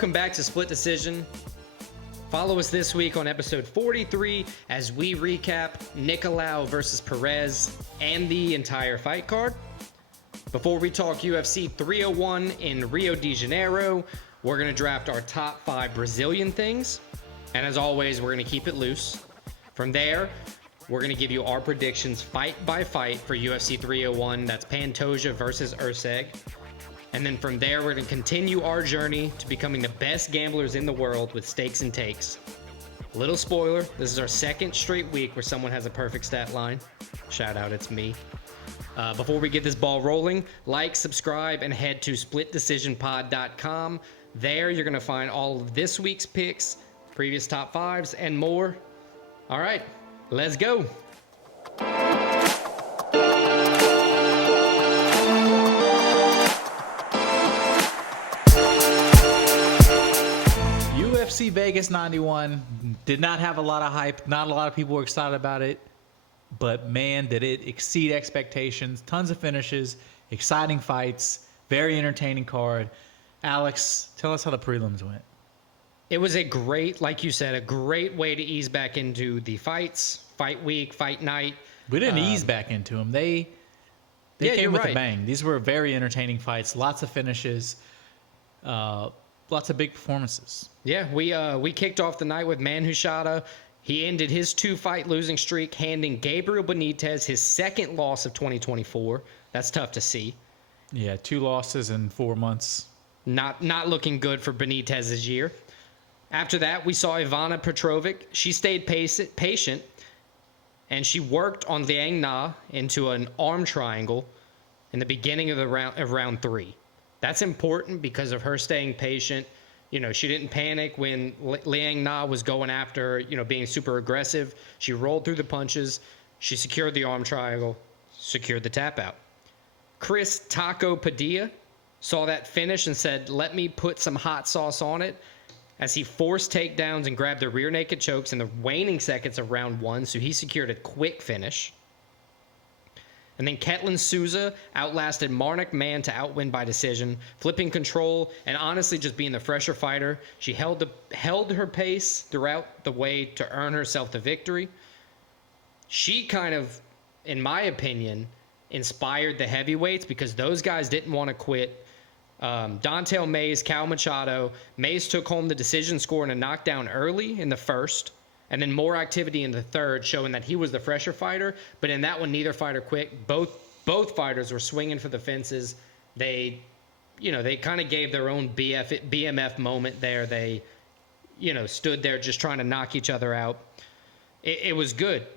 Welcome back to Split Decision. Follow us this week on episode 43 as we recap Nicolau versus Perez and the entire fight card. Before we talk UFC 301 in Rio de Janeiro, we're going to draft our top 5 Brazilian things. And as always, we're going to keep it loose. From there, we're going to give you our predictions fight by fight for UFC 301. That's Pantoja versus Erceg. And then from there, we're going to continue our journey to becoming the best gamblers in the world with stakes and takes. Little spoiler, this is our second straight week where someone has a perfect stat line. Shout out, it's me. Before we get this ball rolling, like, subscribe, and head to splitdecisionpod.com. There, you're going to find all of this week's picks, previous top 5s, and more. All right, let's go. UFC Vegas 91 did not have a lot of hype. Not a lot of people were excited about it. But man, did it exceed expectations. Tons of finishes, exciting fights, very entertaining card. Alex, tell us how the prelims went. It was a great, like you said, a great way to ease back into the fights, fight week, fight night. We didn't ease back into them. They came with a bang. These were very entertaining fights. Lots of finishes. Lots of big performances. Yeah, we kicked off the night with Manhushada. He ended his 2-fight losing streak, handing Gabriel Benitez his second loss of 2024. That's tough to see. Yeah, 2 losses in 4 months. Not looking good for Benitez's year. After that, we saw Ivana Petrovic. She stayed patient, and she worked on Liang Na into an arm triangle in the beginning of round 3. That's important because of her staying patient. You know, she didn't panic when Liang Na was going after her, being super aggressive. She rolled through the punches. She secured the arm triangle, secured the tap out. Chris Taco Padilla saw that finish and said, "Let me put some hot sauce on it," as he forced takedowns and grabbed the rear naked chokes in the waning seconds of round 1. So he secured a quick finish. And then Ketlin Souza outlasted Marnik Mann to outwin by decision, flipping control and honestly just being the fresher fighter. She held her pace throughout the way to earn herself the victory. She kind of, in my opinion, inspired the heavyweights because those guys didn't want to quit. Dontel Mays, Cal Machado. Mays took home the decision score in a knockdown early in the first. And then more activity in the third, showing that he was the fresher fighter. But in that one, neither fighter quit. Both fighters were swinging for the fences. They kind of gave their own BMF moment there. They, stood there just trying to knock each other out. It was good.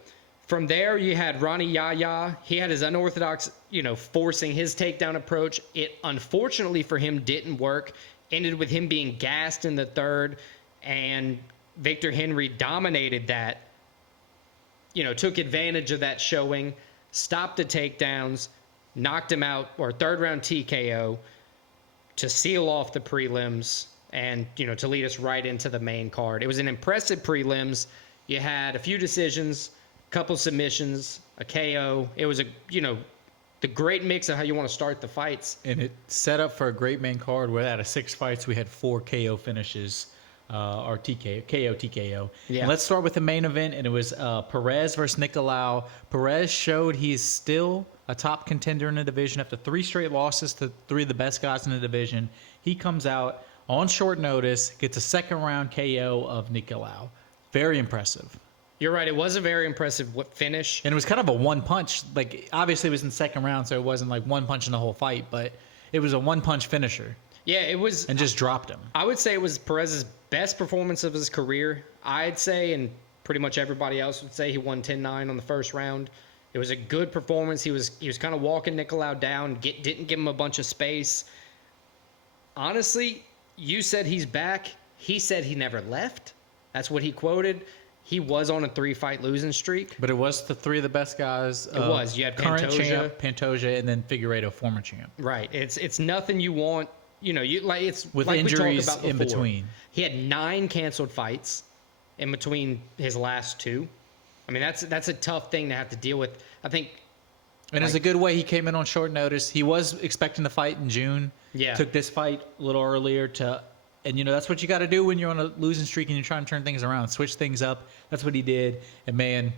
From there, you had Ronnie Yaya. He had his unorthodox, forcing his takedown approach. It, unfortunately for him, didn't work. Ended with him being gassed in the third. And Victor Henry dominated that, took advantage of that showing, stopped the takedowns, knocked him out, or third round TKO to seal off the prelims and, to lead us right into the main card. It was an impressive prelims. You had a few decisions, a couple submissions, a KO. It was the great mix of how you want to start the fights. And it set up for a great main card where out of 6 fights, we had 4 KO finishes. Or TKO. Yeah. And let's start with the main event, and it was Perez versus Nicolau. Perez showed he's still a top contender in the division after 3 straight losses to 3 of the best guys in the division. He comes out on short notice, gets a second-round KO of Nicolau. Very impressive. You're right. It was a very impressive finish. And it was kind of a one-punch. Like, obviously, it was in the second round, so it wasn't like one punch in the whole fight, but it was a one-punch finisher. Yeah, it was. And just dropped him. I would say it was Perez's best performance of his career. I'd say, and pretty much everybody else would say, he won 10-9 on the first round. It was a good performance. He was kind of walking Nicolau down, didn't give him a bunch of space. Honestly, you said he's back. He said he never left. That's what he quoted. He was on a 3-fight losing streak. But it was the 3 of the best guys. It was. You had current champ, Pantoja, and then Figueiredo, former champ. Right. It's nothing you want. It's with like injuries we talked about in between. He had 9 canceled fights in between his last 2. I mean, that's a tough thing to have to deal with. I think. And it's a good way he came in on short notice. He was expecting to fight in June. Yeah. Took this fight a little earlier to And, that's what you got to do when you're on a losing streak and you're trying to turn things around, switch things up. That's what he did. And, man,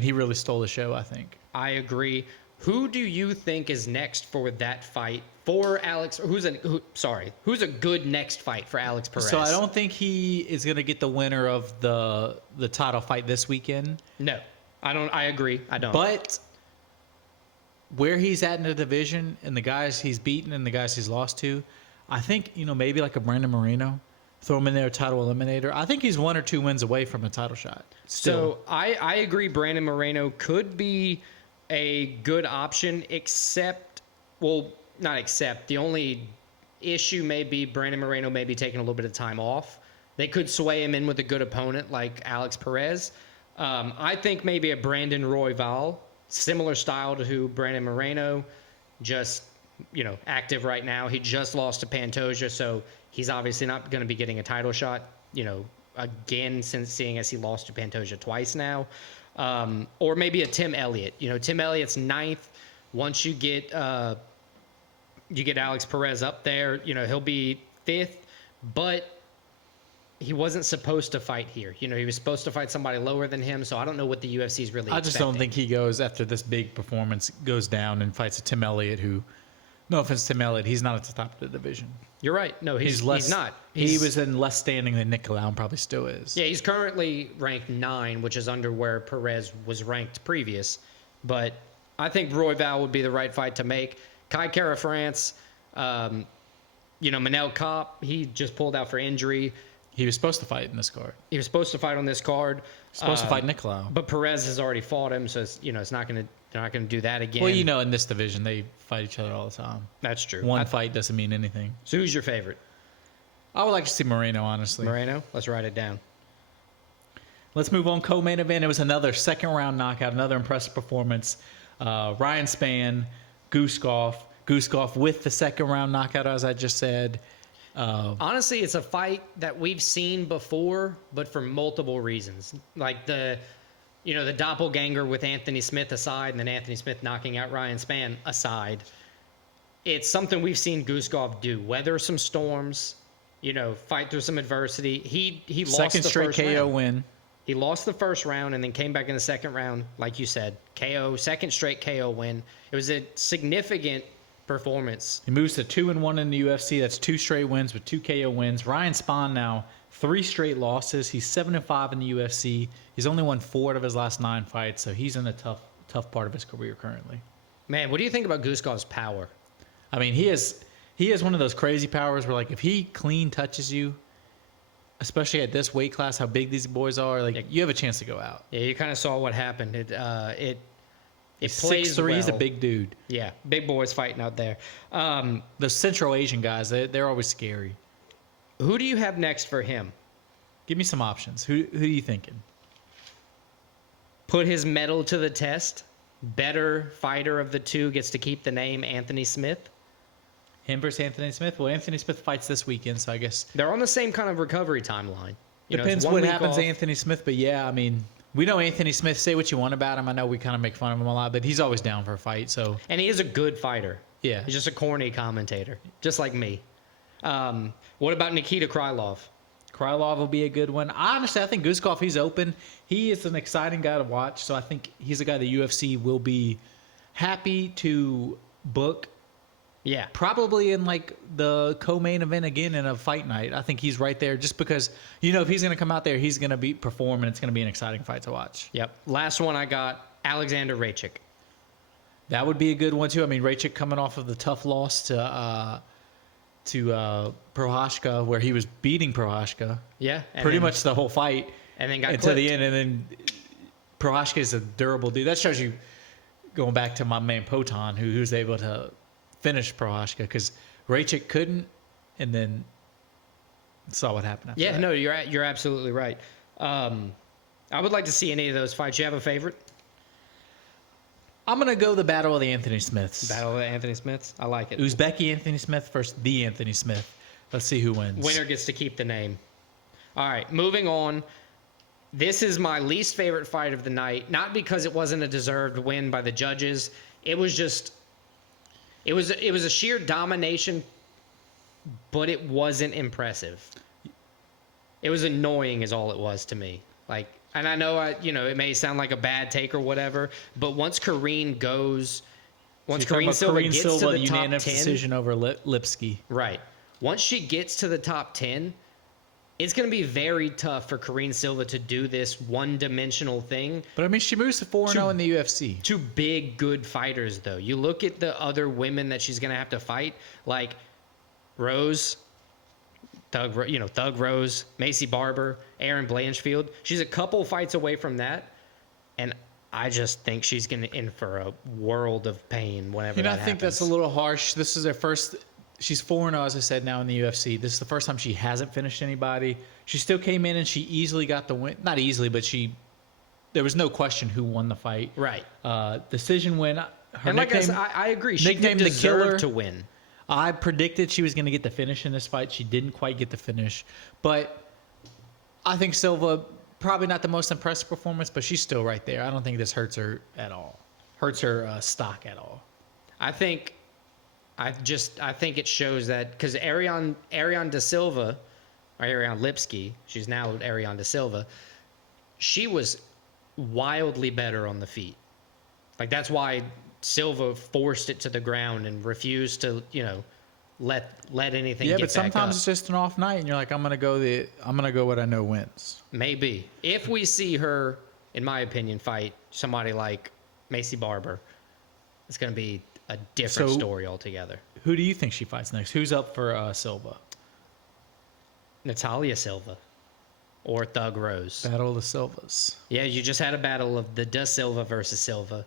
he really stole the show, I think. I agree. Who do you think is next for that fight for Alex? Who's a good next fight for Alex Perez? So I don't think he is going to get the winner of the title fight this weekend. No, I don't. I agree. I don't. But where he's at in the division and the guys he's beaten and the guys he's lost to, I think, maybe like a Brandon Moreno, throw him in there, title eliminator. I think he's 1 or 2 wins away from a title shot. Still. So I agree Brandon Moreno could be a good option, not except. The only issue may be Brandon Moreno may be taking a little bit of time off. They could sway him in with a good opponent like Alex Perez. I think maybe a Brandon Royval, similar style to who Brandon Moreno, just active right now. He just lost to Pantoja, so he's obviously not going to be getting a title shot, again, since seeing as he lost to Pantoja twice now. Or maybe a Tim Elliott. Tim Elliott's 9th. Once you get Alex Perez up there, he'll be 5th, but he wasn't supposed to fight here. He was supposed to fight somebody lower than him, so I don't know what the UFC is really I just don't think he goes, after this big performance, goes down and fights a Tim Elliott who, no offense to Tim Elliott, he's not at the top of the division. You're right. No, he's not. He was in less standing than Nicolau and probably still is. Yeah, he's currently ranked 9, which is under where Perez was ranked previous. But I think Royval would be the right fight to make. Kai Kara France, Manel Kopp, he just pulled out for injury. He was supposed to fight in this card. He was supposed to fight on this card. Supposed to fight Nicolau. But Perez has already fought him, so it's not going to. They're not going to do that again. Well, in this division, they fight each other all the time. That's true. One fight doesn't mean anything. So who's your favorite? I would like to see Moreno, honestly. Moreno? Let's write it down. Let's move on. Co-main event. It was another second-round knockout, another impressive performance. Ryan Spann, Goosegoff. Goosegoff with the second-round knockout, as I just said. Honestly, it's a fight that we've seen before, but for multiple reasons. Like the doppelganger with Anthony Smith aside, and then Anthony Smith knocking out Ryan Spann aside. It's something we've seen Goosegoff do. Weather some storms, fight through some adversity. He lost second the straight first KO round. win. He lost the first round and then came back in the second round, like you said. Second straight KO win. It was a significant performance. He moves to 2-1 in the UFC. That's 2 straight wins with 2 KO wins. Ryan Spann now 3 straight losses. He's 7-5 in the UFC. He's only won 4 out of his last 9 fights, so he's in a tough part of his career currently. Man, what do you think about Goosegoff's power? He has one of those crazy powers where, like, if he clean touches you, especially at this weight class, how big these boys are, you have a chance to go out. Yeah, you kind of saw what happened. It plays 6'3", well. he's a big dude. Yeah, big boys fighting out there. The Central Asian guys, they're always scary. Who do you have next for him? Give me some options. Who are you thinking? Put his mettle to the test. Better fighter of the two gets to keep the name Anthony Smith. Him versus Anthony Smith? Well, Anthony Smith fights this weekend, so I guess... They're on the same kind of recovery timeline. Depends what happens to Anthony Smith, but yeah, we know Anthony Smith. Say what you want about him. I know we kind of make fun of him a lot, but he's always down for a fight, so... And he is a good fighter. Yeah. He's just a corny commentator, just like me. What about Nikita Krylov? Krylov will be a good one. Honestly, I think Goosegoff, he's open. He is an exciting guy to watch, so I think he's a guy the UFC will be happy to book. Yeah. Probably in the co-main event again in a fight night. I think he's right there just because, if he's going to come out there, he's going to perform, and it's going to be an exciting fight to watch. Yep. Last one I got, Alexander Erceg. That would be a good one, too. Erceg coming off of the tough loss to Prochazka, where he was beating Prochazka. Yeah. Pretty much the whole fight. And then got until the end. And then Prochazka is a durable dude. That shows you, going back to my man Poton, who's able to finish Prochazka, because Erceg couldn't, and then saw what happened after that. No, you're absolutely right. I would like to see any of those fights. You have a favorite? I'm going to go the Battle of the Anthony Smiths. Battle of the Anthony Smiths? I like it. Uzbeki Anthony Smith versus the Anthony Smith. Let's see who wins. Winner gets to keep the name. All right, moving on. This is my least favorite fight of the night, not because it wasn't a deserved win by the judges. It was just... It was a sheer domination but it wasn't impressive. It was annoying is all it was to me. Like, and I know it may sound like a bad take or whatever, but once Karine Silva gets to the top 10, decision over Lipski. Right. Once she gets to the top 10, it's going to be very tough for Karine Silva to do this one-dimensional thing. But I mean, she moves to 4-0 in the UFC. Two big, good fighters, though. You look at the other women that she's going to have to fight, like Rose, Thug Rose, Macy Barber, Erin Blanchfield. She's a couple fights away from that, and I just think she's going to in for a world of pain whenever that happens. I think that's a little harsh. This is her first. She's 4-0, as I said, now in the UFC. This is the first time she hasn't finished anybody. She still came in and she easily got the win. Not easily, but there was no question who won the fight. Right. Decision win. And like I agree. She did deserve to win. I predicted she was going to get the finish in this fight. She didn't quite get the finish. But I think Silva, probably not the most impressive performance, but she's still right there. I don't think this hurts her at all. Hurts her stock at all. I think it shows that because Ariane Da Silva, or Ariane Lipski, she's now Ariane Da Silva, she was wildly better on the feet. Like, that's why Silva forced it to the ground and refused to, let anything get back up. Yeah, but sometimes it's just an off night and you're like, I'm gonna go what I know wins. Maybe. If we see her, in my opinion, fight somebody like Macy Barber, it's gonna be a different story altogether. Who do you think she fights next? Who's up for Silva? Natalia Silva or Thug Rose. Battle of the Silvas. Yeah, you just had a battle of the Da Silva versus Silva.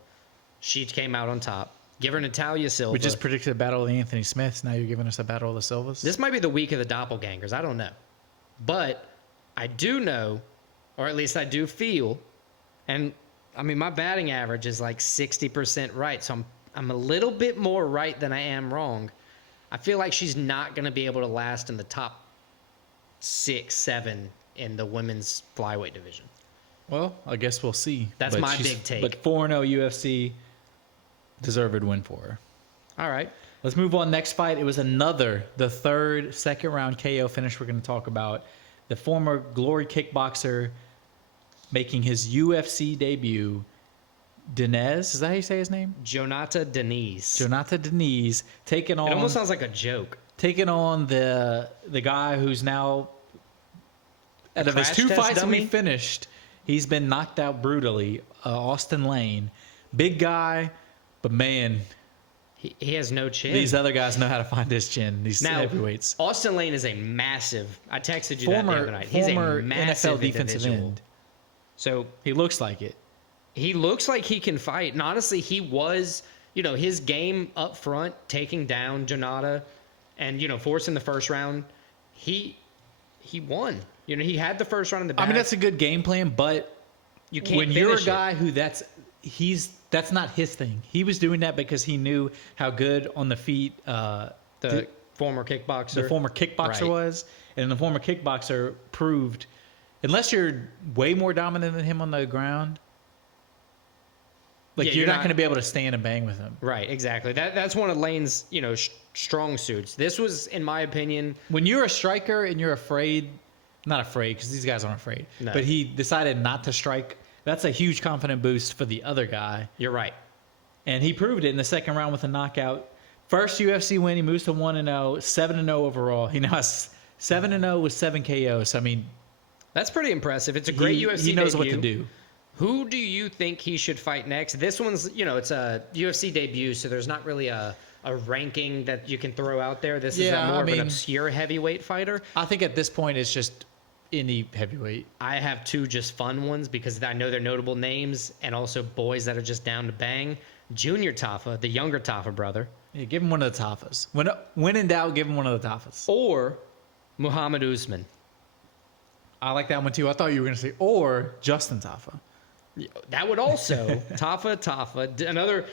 She came out on top. Give her Natalia Silva. We just predicted a battle of the Anthony Smiths. Now you're giving us a battle of the Silvas? This might be the week of the doppelgangers. I don't know. But I do know, or at least I do feel, and I mean, my batting average is like 60% right, so I'm a little bit more right than I am wrong. I feel like she's not going to be able to last in the top 6, 7 in the women's flyweight division. Well, I guess we'll see. That's my big take. But 4-0 UFC, deserved win for her. All right. Let's move on. Next fight. It was the third second round KO finish we're going to talk about. The former Glory kickboxer making his UFC debut, Deniz, is that how you say his name? Jonata Deniz taking on. It almost sounds like a joke. Taking on the guy who's now, out of his 2 fights we finished, he's been knocked out brutally. Austin Lane, big guy, but man, he has no chin. These other guys know how to find his chin. These heavyweights. Austin Lane is a massive. I texted you that the other night. He's a massive NFL defensive end. So he looks like it. He looks like he can fight. And honestly, he was, his game up front, taking down Jonata and, forcing the first round, he won. He had the first round in the back. I mean, that's a good game plan, but you can't when you're a guy who that's not his thing. He was doing that because he knew how good on the feet the former kickboxer was. And the former kickboxer proved, unless you're way more dominant than him on the ground, you're not going to be able to stand and bang with him. Right, exactly. That's one of Lane's, strong suits. This was, in my opinion, when you're a striker and you're not afraid because these guys aren't afraid, but he decided not to strike. That's a huge confident boost for the other guy. You're right. And he proved it in the second round with a knockout. First UFC win, he moves to 1-0, 7-0 overall. He now has 7-0 with 7 KOs. I mean, that's pretty impressive. It's a great UFC debut. He knows what to do. Who do you think he should fight next? This one's, it's a UFC debut, so there's not really a ranking that you can throw out there. This is more of an obscure heavyweight fighter. I think at this point it's just any heavyweight. I have 2 just fun ones because I know they're notable names and also boys that are just down to bang. Junior Tafa, the younger Tafa brother. Yeah, give him one of the Tafas. When in doubt, give him one of the Tafas. Or Muhammad Usman. I like that one too. I thought you were going to say, or Justin Tafa. That would also, Tafa, another,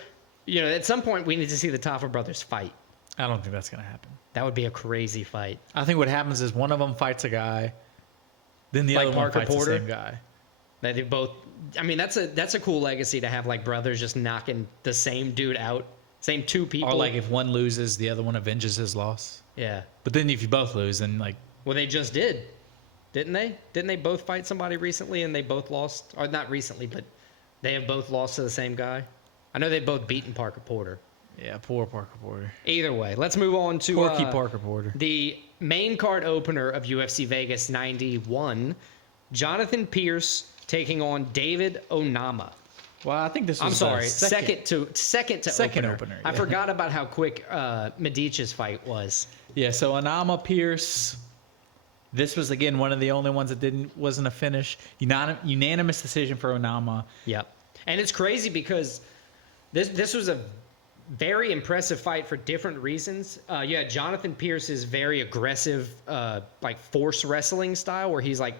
at some point we need to see the Tafa brothers fight. I don't think that's going to happen. That would be a crazy fight. I think what happens is one of them fights a guy, then the other one fights the same guy. That they both, I mean, that's a cool legacy to have, like, brothers just knocking the same dude out Same two people. Or like if one loses, the other one avenges his loss. Yeah. But then if you both lose, then like. Well, they just did, didn't they? Didn't they both fight somebody recently and they both lost? Or not recently, but they have both lost to the same guy. I know they've both beaten Parker Porter. Yeah, poor Parker Porter. Either way, let's move on to Porky Parker Porter. The main card opener of UFC Vegas 91. Jonathan Pierce taking on David Onama. Well, I think this was second to opener. Yeah. I forgot about how quick Medic's fight was. Yeah, so Onama Pierce. This was again one of the only ones that wasn't a finish. Unanimous decision for Onama. Yep. And it's crazy because this was a very impressive fight for different reasons. You had Jonathan Pierce's very aggressive, like force wrestling style, where he's like,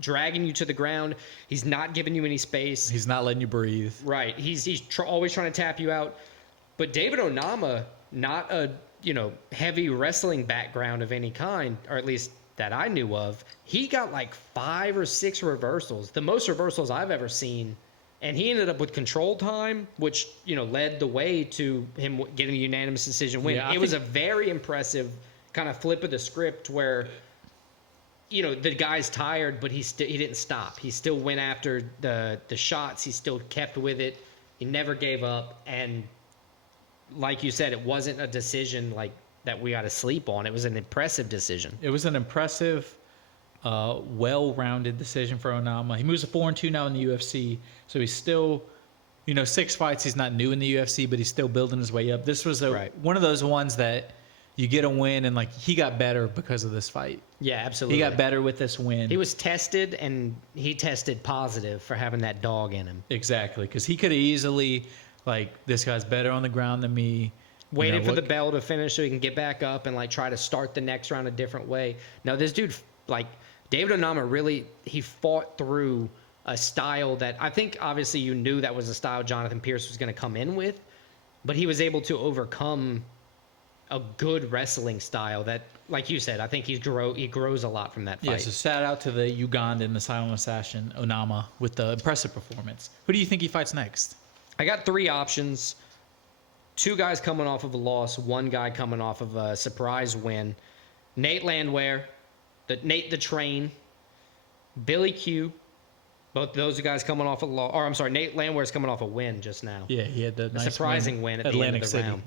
dragging you to the ground. He's not giving you any space. He's not letting you breathe. Right. He's always trying to tap you out. But David Onama, not a heavy wrestling background of any kind, or at least that I knew of. He got like 5 or 6 reversals, the most reversals I've ever seen. And he ended up with control time, which, led the way to him getting a unanimous decision win. Yeah, it was a very impressive kind of flip of the script where, the guy's tired, but he didn't stop. He still went after the shots. He still kept with it. He never gave up. And like you said, it wasn't a decision like that we got to sleep on. It was an impressive decision. It was an impressive, well-rounded decision for Onama. He moves to 4-2 now in the UFC, so he's still, 6 fights. He's not new in the UFC, but he's still building his way up. This was one of those ones that you get a win, and like he got better because of this fight. Yeah, absolutely. He got better with this win. He was tested, and he tested positive for having that dog in him. Exactly, because he could have easily, this guy's better on the ground than me. Waited for the bell to finish so he can get back up and try to start the next round a different way. No, this dude, David Onama really, he fought through a style that I think obviously you knew that was a style Jonathan Pierce was going to come in with, but he was able to overcome a good wrestling style that, like you said, I think he grows a lot from that fight. Yeah, so shout out to the Ugandan, the silent assassin, Onama, with the impressive performance. Who do you think he fights next? I got 3 options. 2 guys coming off of a loss, 1 guy coming off of a surprise win. Nate Landwehr, Nate the Train, Billy Q. Both those guys coming off a loss. Or I'm sorry, Nate Landwehr's coming off a win just now. Yeah, he had the nice surprising win at Atlantic the end of the City. round.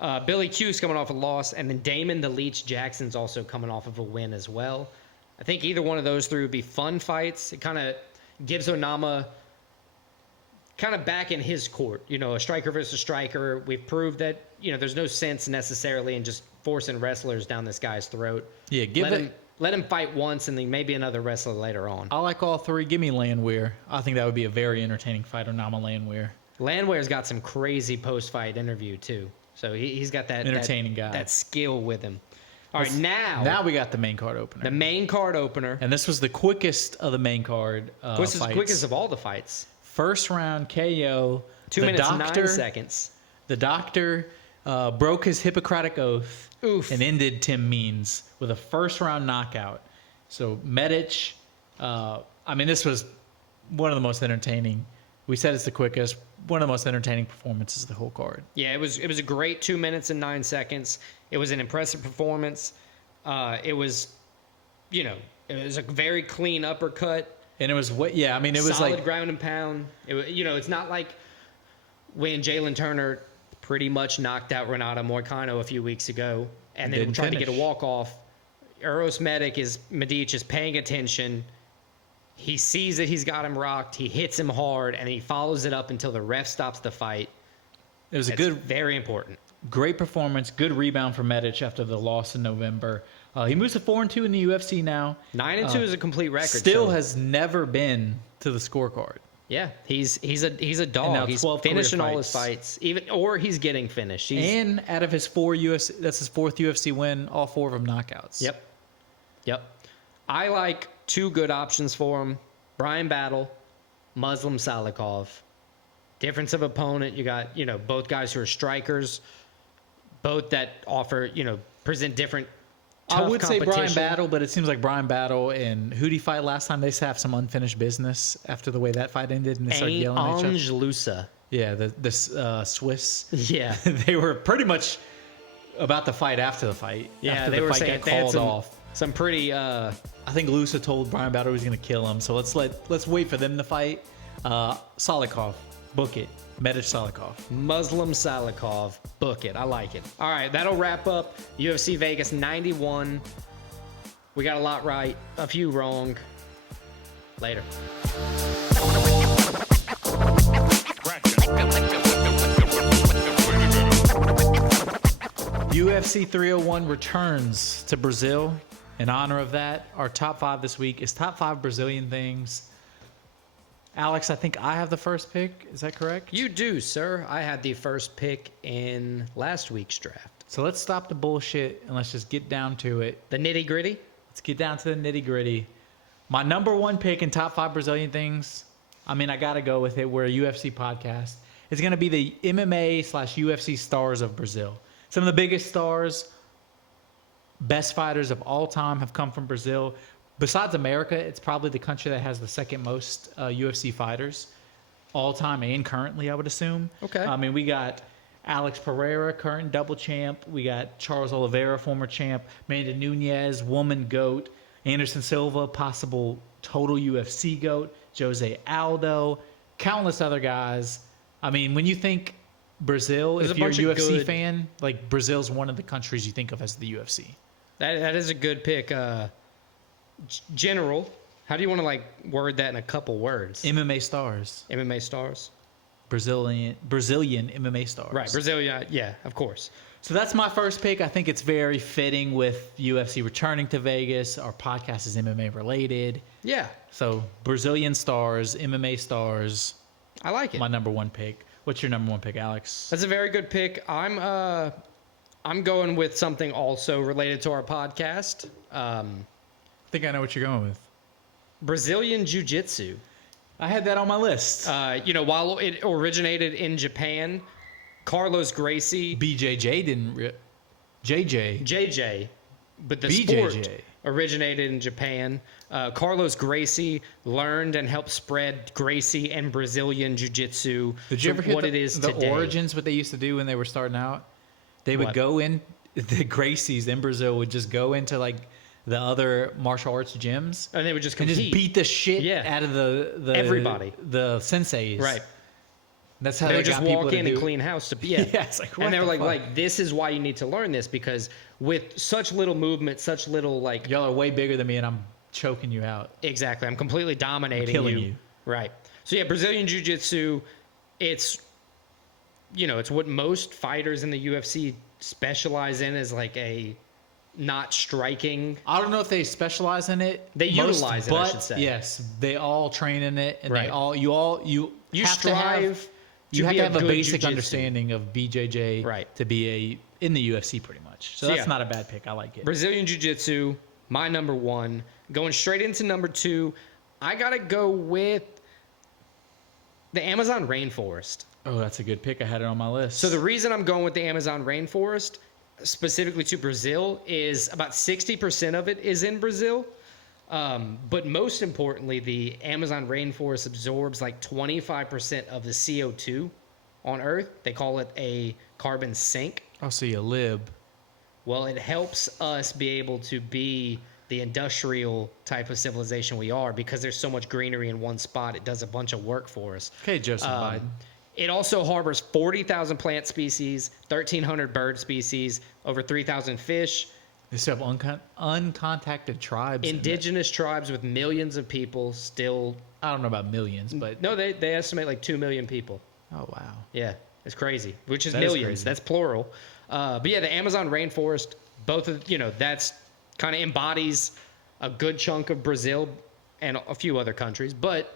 Yeah. Billy Q's coming off a loss, and then Damon the Leech Jackson's also coming off of a win as well. I think either one of those 3 would be fun fights. It kind of gives Onama kind of back in his court, a striker versus striker. We've proved that, there's no sense necessarily in just forcing wrestlers down this guy's throat. Yeah, let him fight once and then maybe another wrestler later on. I like all 3. Give me Landwehr. I think that would be a very entertaining fight, Onama Landwehr. Landwehr's got some crazy post-fight interview too. So he's got that entertaining guy. That skill with him. All right, now we got the main card opener. The main card opener. And this was the quickest of the main card quickest of all the fights. First round KO. 2 minutes and 9 seconds. The doctor broke his Hippocratic oath. Oof. And ended Tim Means with a first round knockout. So Medic, this was one of the most entertaining. We said it's the quickest. One of the most entertaining performances of the whole card. Yeah, it was a great 2 minutes and 9 seconds. It was an impressive performance. It was a very clean uppercut. And it was it was solid ground and pound. It's not like when Jalen Turner pretty much knocked out Renato Moicano a few weeks ago and then tried to get a walk-off. Medic is paying attention. He sees that he's got him rocked. He hits him hard, and he follows it up until the ref stops the fight. It was very important. Great performance, good rebound for Medic after the loss in November. He moves to 4-2 in the UFC now. 9-2 is a complete record. Still has never been to the scorecard. Yeah, he's a dog. He's finishing all his fights, or he's getting finished. And out of his 4 UFC, that's his 4th UFC win. All 4 of them knockouts. Yep. I like 2 good options for him: Brian Battle, Muslim Salikov. Difference of opponent. You got both guys who are strikers, both that offer present different. I would say Brian Battle, but it seems like Brian Battle and who did he fight last time? They have some unfinished business after the way that fight ended, and they started yelling at each other. Lusa. Yeah, the Swiss. Yeah. They were pretty much about to fight after the fight. Yeah, after they the were fight saying got they had called off. some pretty. I think Lusa told Brian Battle he was going to kill him. So let's wait for them to fight. Salikov, book it. Medic Salikov. Muslim Salikov, book it. I like it. All right, that'll wrap up UFC Vegas 91. We got a lot right, a few wrong. Later. UFC 301 returns to Brazil. In honor of that, our top 5 this week is top 5 Brazilian things. Alex, I think I have the first pick. Is that correct? You do, sir. I had the first pick in last week's draft. So let's stop the bullshit and let's just get down to it. The nitty gritty? Let's get down to the nitty gritty. My number 1 pick in top 5 Brazilian things, I mean, I got to go with it. We're a UFC podcast. It's going to be the MMA/UFC stars of Brazil. Some of the biggest stars, best fighters of all time have come from Brazil. Besides America, it's probably the country that has the second most UFC fighters all time and currently, I would assume. Okay. I mean, we got Alex Pereira, current double champ. We got Charles Oliveira, former champ. Amanda Nunes, woman GOAT. Anderson Silva, possible total UFC GOAT. Jose Aldo, countless other guys. I mean, when you think Brazil, There's if a you're a bunch of UFC good- fan, like Brazil's one of the countries you think of as the UFC. That is a good pick. General, how do you want to like word that in a couple words? MMA stars. MMA stars? Brazilian MMA stars. Right, Brazil, yeah, of course. So that's my first pick. I think it's very fitting with UFC returning to Vegas. Our podcast is MMA related. Yeah, So Brazilian stars, MMA stars, I like it. my number 1 pick. What's your number 1 pick, Alex? That's a very good pick. I'm going with something also related to our podcast. I think I know what you're going with. Brazilian Jiu-Jitsu. I had that on my list. While it originated in Japan, Carlos Gracie, BJJ JJ. JJ, but the BJJ. sport originated in Japan. Carlos Gracie learned and helped spread Gracie and Brazilian Jiu-Jitsu Did you ever hear what it is the today. origins, what they used to do when they were starting out? They would What? go in, the Gracies in Brazil would just go into like the other martial arts gyms And they would just and compete. just beat the shit Yeah. out of the Everybody. the senseis. Right. That's how They they, would just got people walk to in do and it. clean house to yeah. Yeah, it's like, what and they were the like, fuck? this is why you need to learn this, because with such little movement, such little like Y'all are way bigger than me, and I'm choking you out. exactly, I'm completely dominating killing you. Right. So yeah, Brazilian Jiu-Jitsu, it's it's what most fighters in the UFC specialize in, is like a not striking. I don't know if they specialize in it. They utilize it, I but should say. yes, they all train in it, and Right. they all you You have to have strive you to have be to a have a good basic jiu-jitsu. understanding of BJJ Right. to be in the UFC pretty much. So So that's yeah. not a bad pick. I like it. Brazilian Jiu-Jitsu, my number 1. Going straight into number 2, I gotta go with the Amazon rainforest. Oh, that's a good pick. I had it on my list. So the reason I'm going with the Amazon rainforest, specifically to Brazil, is about 60% of it is in Brazil. But most importantly, the Amazon rainforest absorbs like 25% of the CO2 on Earth. They call it a carbon sink. I'll see a lib. Well, it helps us be able to be the industrial type of civilization we are, because there's so much greenery in one spot. It does a bunch of work for us. Okay, Joseph Biden. It also harbors 40,000 plant species, 1,300 bird species, over 3,000 fish, They still have uncontacted tribes. in indigenous tribes with millions of people still. that. I don't know about millions, but No, they estimate like 2 million people. oh wow. Yeah, it's crazy, which is That is millions. crazy. That's plural. But yeah, the Amazon rainforest, both of, that's kind of embodies a good chunk of Brazil and a few other countries. But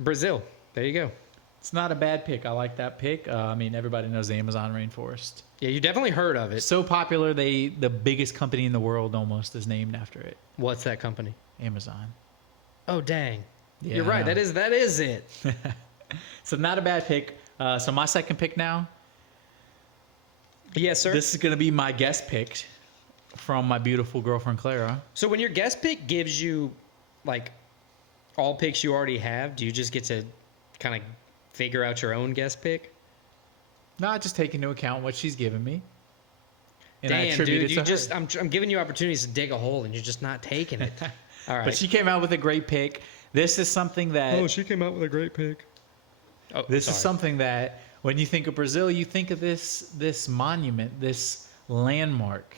Brazil, there you go. It's not a bad pick. I like that pick. I mean, everybody knows the Amazon rainforest. Yeah, you definitely heard of it. So popular, the biggest company in the world almost is named after it. What's that company? Amazon. Oh, dang. Yeah, You're right. I know. That is it. So not a bad pick. So my second pick now. Yes, sir. This is going to be my guest pick from my beautiful girlfriend Clara. So when your guest pick gives you like all picks you already have, do you just get to kind of figure out your own guest pick? Not just take into account what she's given me. And I Damn, attribute dude, it to her. I'm giving you opportunities to dig a hole, and you're just not taking it. All right. But she came out with a great pick. This is something that she came out with a great pick. Oh, this is something that when you think of Brazil, you think of this monument, this landmark.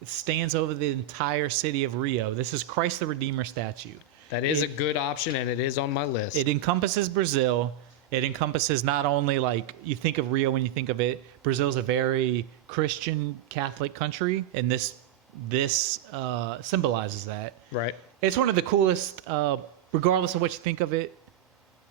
It stands over the entire city of Rio. This is Christ the Redeemer statue. That is a good option, and it is on my list. It encompasses Brazil. It encompasses not only, like, you think of Rio when you think of it. Brazil's a very Christian Catholic country, and this symbolizes that. Right. It's one of the coolest, regardless of what you think of it.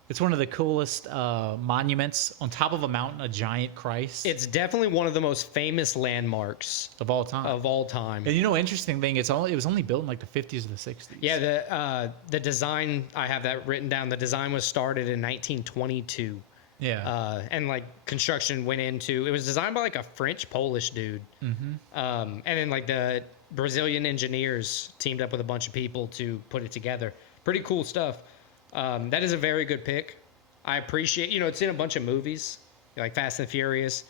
It's one of the coolest monuments on top of a mountain, a giant Christ. It's definitely one of the most famous landmarks of all time. And you know, interesting thing, it was only built in like the 50s or the 60s. Yeah, the design, I have that written down. The design was started in 1922. Yeah. And like construction went into, it was designed by like a French-Polish dude. Mm-hmm. And then like the Brazilian engineers teamed up with a bunch of people to put it together. Pretty cool stuff. That is a very good pick. I appreciate, it's in a bunch of movies, like Fast and Furious.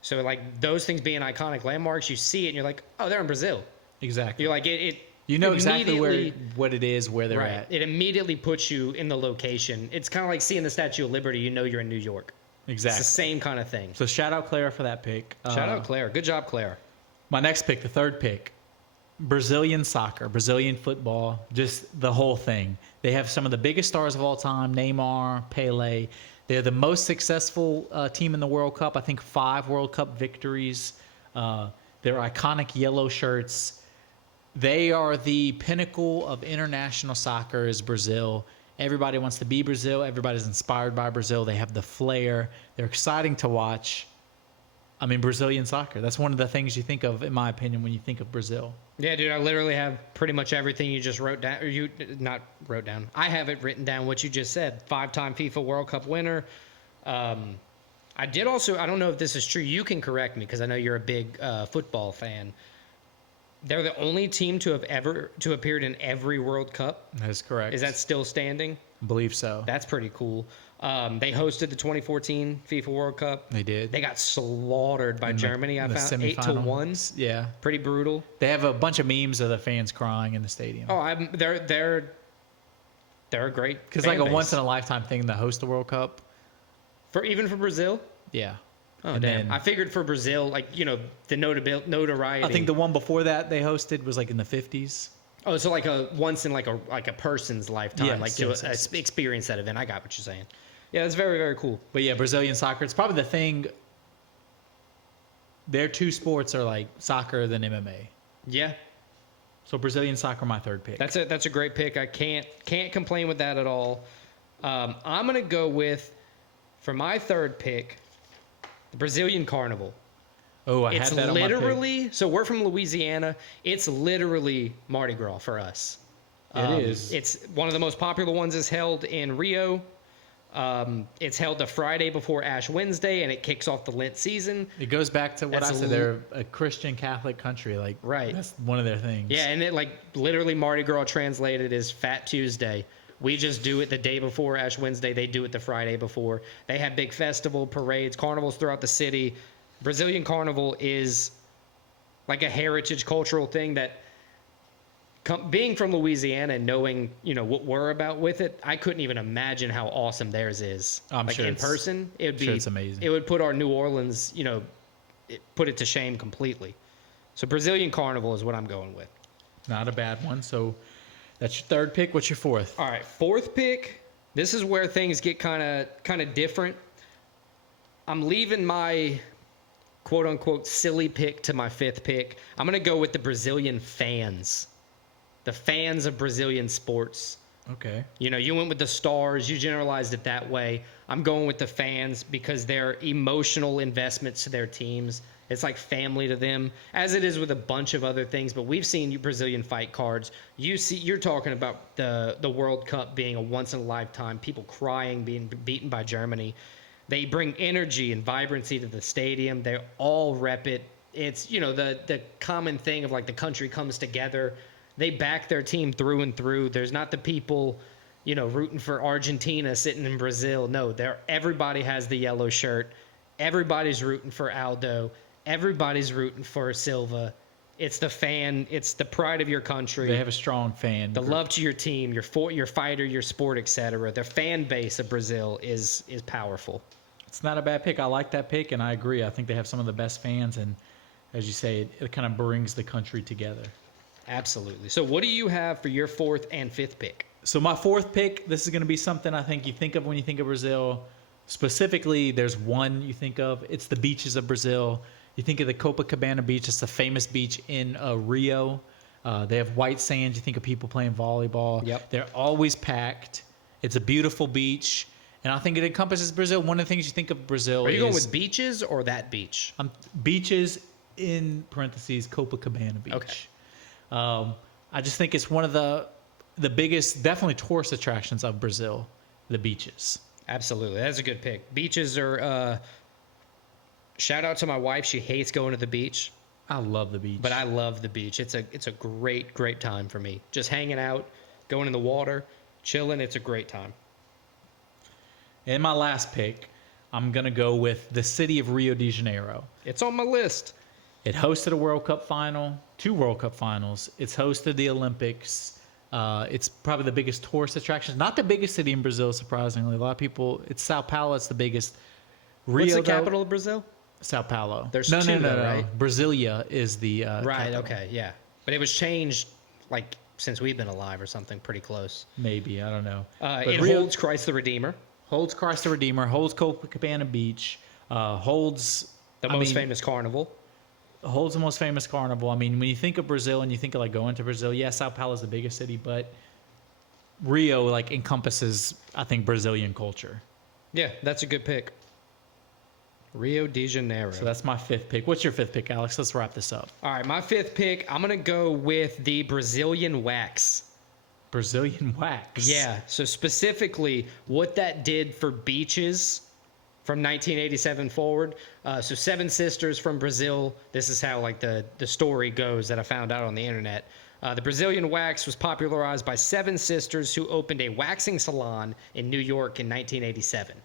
So like those things being iconic landmarks, you see it and you're like, oh, they're in Brazil. Exactly. You're like, it you know exactly what it is, where they're at. It immediately puts you in the location. It's kind of like seeing the Statue of Liberty. You know you're in New York. Exactly. It's the same kind of thing. So shout out Claire for that pick. Shout out Claire. Good job, Claire. My next pick, the third pick, Brazilian soccer, Brazilian football, just the whole thing. They have some of the biggest stars of all time, Neymar, Pele. They're the most successful team in the World Cup. I think 5 World Cup victories. Their iconic yellow shirts. They are the pinnacle of international soccer is Brazil. Everybody wants to be Brazil. Everybody's inspired by Brazil. They have the flair. They're exciting to watch. I mean, Brazilian soccer. That's one of the things you think of, in my opinion, when you think of Brazil. Yeah, dude, I literally have pretty much everything you just wrote down. Or you not wrote down. I have it written down, what you just said. 5-time FIFA World Cup winner. I did also, I don't know if this is true. You can correct me because I know you're a big football fan. They're the only team to have ever appeared in every World Cup. That is correct. Is that still standing? I believe so. That's pretty cool. They hosted the 2014 FIFA World Cup. They did. They got slaughtered by Germany. I found 8-1. Yeah, pretty brutal. They have a bunch of memes of the fans crying in the stadium. Oh, they're a great because like a once in a lifetime thing to host the World Cup. Even for Brazil. Yeah. Oh, and damn. I figured for Brazil, like, the notoriety. I think the one before that they hosted was like in the 50s. Oh, so like a once in like a person's lifetime, yes. Experience that event. I got what you're saying. Yeah, that's very, very cool. But yeah, Brazilian soccer, it's probably the thing. Their 2 sports are like soccer than MMA. Yeah. So Brazilian soccer, my third pick. That's a great pick. I can't complain with that at all. I'm gonna go with, for my third pick, the Brazilian Carnival. Oh, I had that on my pick. So we're from Louisiana. It's literally Mardi Gras for us. It is. It's one of the most popular ones is held in Rio. It's held the Friday before Ash Wednesday, and it kicks off the Lent season. It goes back to what I said. They're a Christian Catholic country. Like, right. That's one of their things. Yeah, and it like literally Mardi Gras translated is Fat Tuesday. We just do it the day before Ash Wednesday. They do it the Friday before. They have big festival, parades, carnivals throughout the city. Brazilian Carnival is like a heritage cultural thing that, being from Louisiana and knowing, what we're about with it, I couldn't even imagine how awesome theirs is. I'm like sure in person, it would be it's amazing. It would put our New Orleans, put it to shame completely. So Brazilian Carnival is what I'm going with. Not a bad one. So that's your third pick. What's your fourth? All right, fourth pick. This is where things get kind of different. I'm leaving my quote unquote silly pick to my fifth pick. I'm going to go with the Brazilian fans. The fans of Brazilian sports. Okay. You went with the stars. You generalized it that way. I'm going with the fans because they're emotional investments to their teams. It's like family to them, as it is with a bunch of other things. But we've seen Brazilian fight cards. You're talking about the World Cup being a once in a lifetime. People crying, being beaten by Germany. They bring energy and vibrancy to the stadium. They all rep it. It's the common thing of like the country comes together. They back their team through and through. There's not the people rooting for Argentina sitting in Brazil. No, everybody has the yellow shirt. Everybody's rooting for Aldo. Everybody's rooting for Silva. It's the fan. It's the pride of your country. They have a strong fan. The love to your team, your fighter, your sport, etc. The fan base of Brazil is powerful. It's not a bad pick. I like that pick, and I agree. I think they have some of the best fans, and as you say, it kind of brings the country together. Absolutely. So what do you have for your 4th and 5th pick? So my 4th pick, this is going to be something I think you think of when you think of Brazil. Specifically, there's one you think of. It's the beaches of Brazil. You think of the Copacabana beach. It's a famous beach in Rio. They have white sands. You think of people playing volleyball. Yep. They're always packed. It's a beautiful beach. And I think it encompasses Brazil. One of the things you think of Brazil is... Are you going with beaches or that beach? Beaches in parentheses, Copacabana Beach. Okay. I just think it's one of the biggest, definitely tourist attractions of Brazil, the beaches. Absolutely. That's a good pick. Beaches are... shout out to my wife. She hates going to the beach. I love the beach. But I love the beach. It's a great, great time for me. Just hanging out, going in the water, chilling. It's a great time. And my last pick, I'm going to go with the city of Rio de Janeiro. It's on my list. It hosted a World Cup final, 2 World Cup finals. It's hosted the Olympics. It's probably the biggest tourist attraction. Not the biggest city in Brazil, surprisingly. A lot of people, it's Sao Paulo. It's the biggest. Rio, what's the capital of Brazil? Sao Paulo. There's two, right? Brasilia is the right, capital. Okay, yeah. But it was changed, like, since we've been alive or something, pretty close. Maybe, I don't know. It holds Christ the Redeemer. Holds Christ the Redeemer, holds Copacabana Beach, holds... The most famous carnival. Holds the most famous carnival. I mean, when you think of Brazil and you think of, like, going to Brazil, yeah, Sao Paulo is the biggest city, but Rio, like, encompasses, I think, Brazilian culture. Yeah, that's a good pick. Rio de Janeiro. So that's my 5th pick. What's your 5th pick, Alex? Let's wrap this up. All right, my 5th pick, I'm going to go with the Brazilian wax. Brazilian wax? Yeah, so specifically what that did for beaches from 1987 forward. So 7 sisters from Brazil. This is how, like, the story goes that I found out on the internet. The Brazilian wax was popularized by 7 sisters who opened a waxing salon in New York in 1987.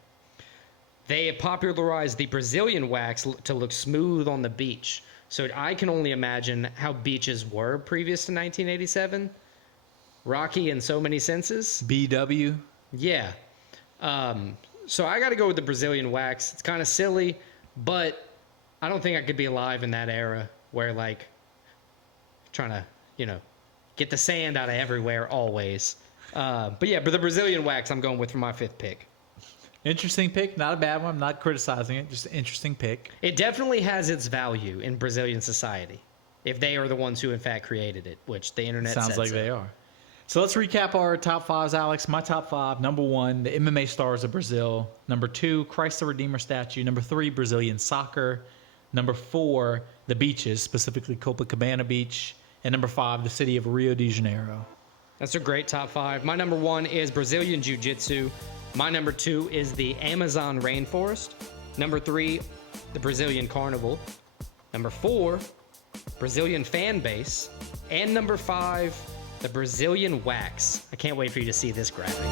They have popularized the Brazilian wax to look smooth on the beach. So I can only imagine how beaches were previous to 1987. Rocky in so many senses. BW? Yeah. So I got to go with the Brazilian wax. It's kind of silly, but I don't think I could be alive in that era where, like, trying to, get the sand out of everywhere always. But the Brazilian wax I'm going with for my 5th pick. Interesting pick. Not a bad one. I'm not criticizing it. Just an interesting pick. It definitely has its value in Brazilian society, if they are the ones who, in fact, created it, which the internet sounds like they are. So let's recap our top 5s, Alex. My top 5, number 1, the MMA stars of Brazil. Number 2, Christ the Redeemer statue. Number 3, Brazilian soccer. Number 4, the beaches, specifically Copacabana Beach. And number 5, the city of Rio de Janeiro. That's a great top 5. My number 1 is Brazilian Jiu-Jitsu. My number 2 is the Amazon rainforest. Number 3, the Brazilian carnival. Number 4, Brazilian fan base. And number 5, the Brazilian wax. I can't wait for you to see this graphic.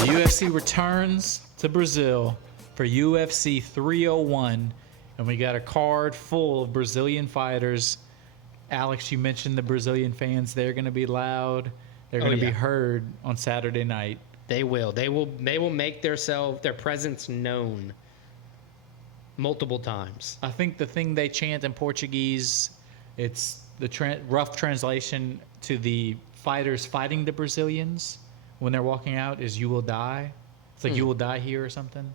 The UFC returns to Brazil for UFC 301, and we got a card full of Brazilian fighters. Alex, you mentioned the Brazilian fans. They're going to be loud. They're going to be heard on Saturday night. They will. They will make their presence known multiple times. I think the thing they chant in Portuguese, it's the rough translation to the fighters fighting the Brazilians when they're walking out is "You will die." It's like "You will die here" or something.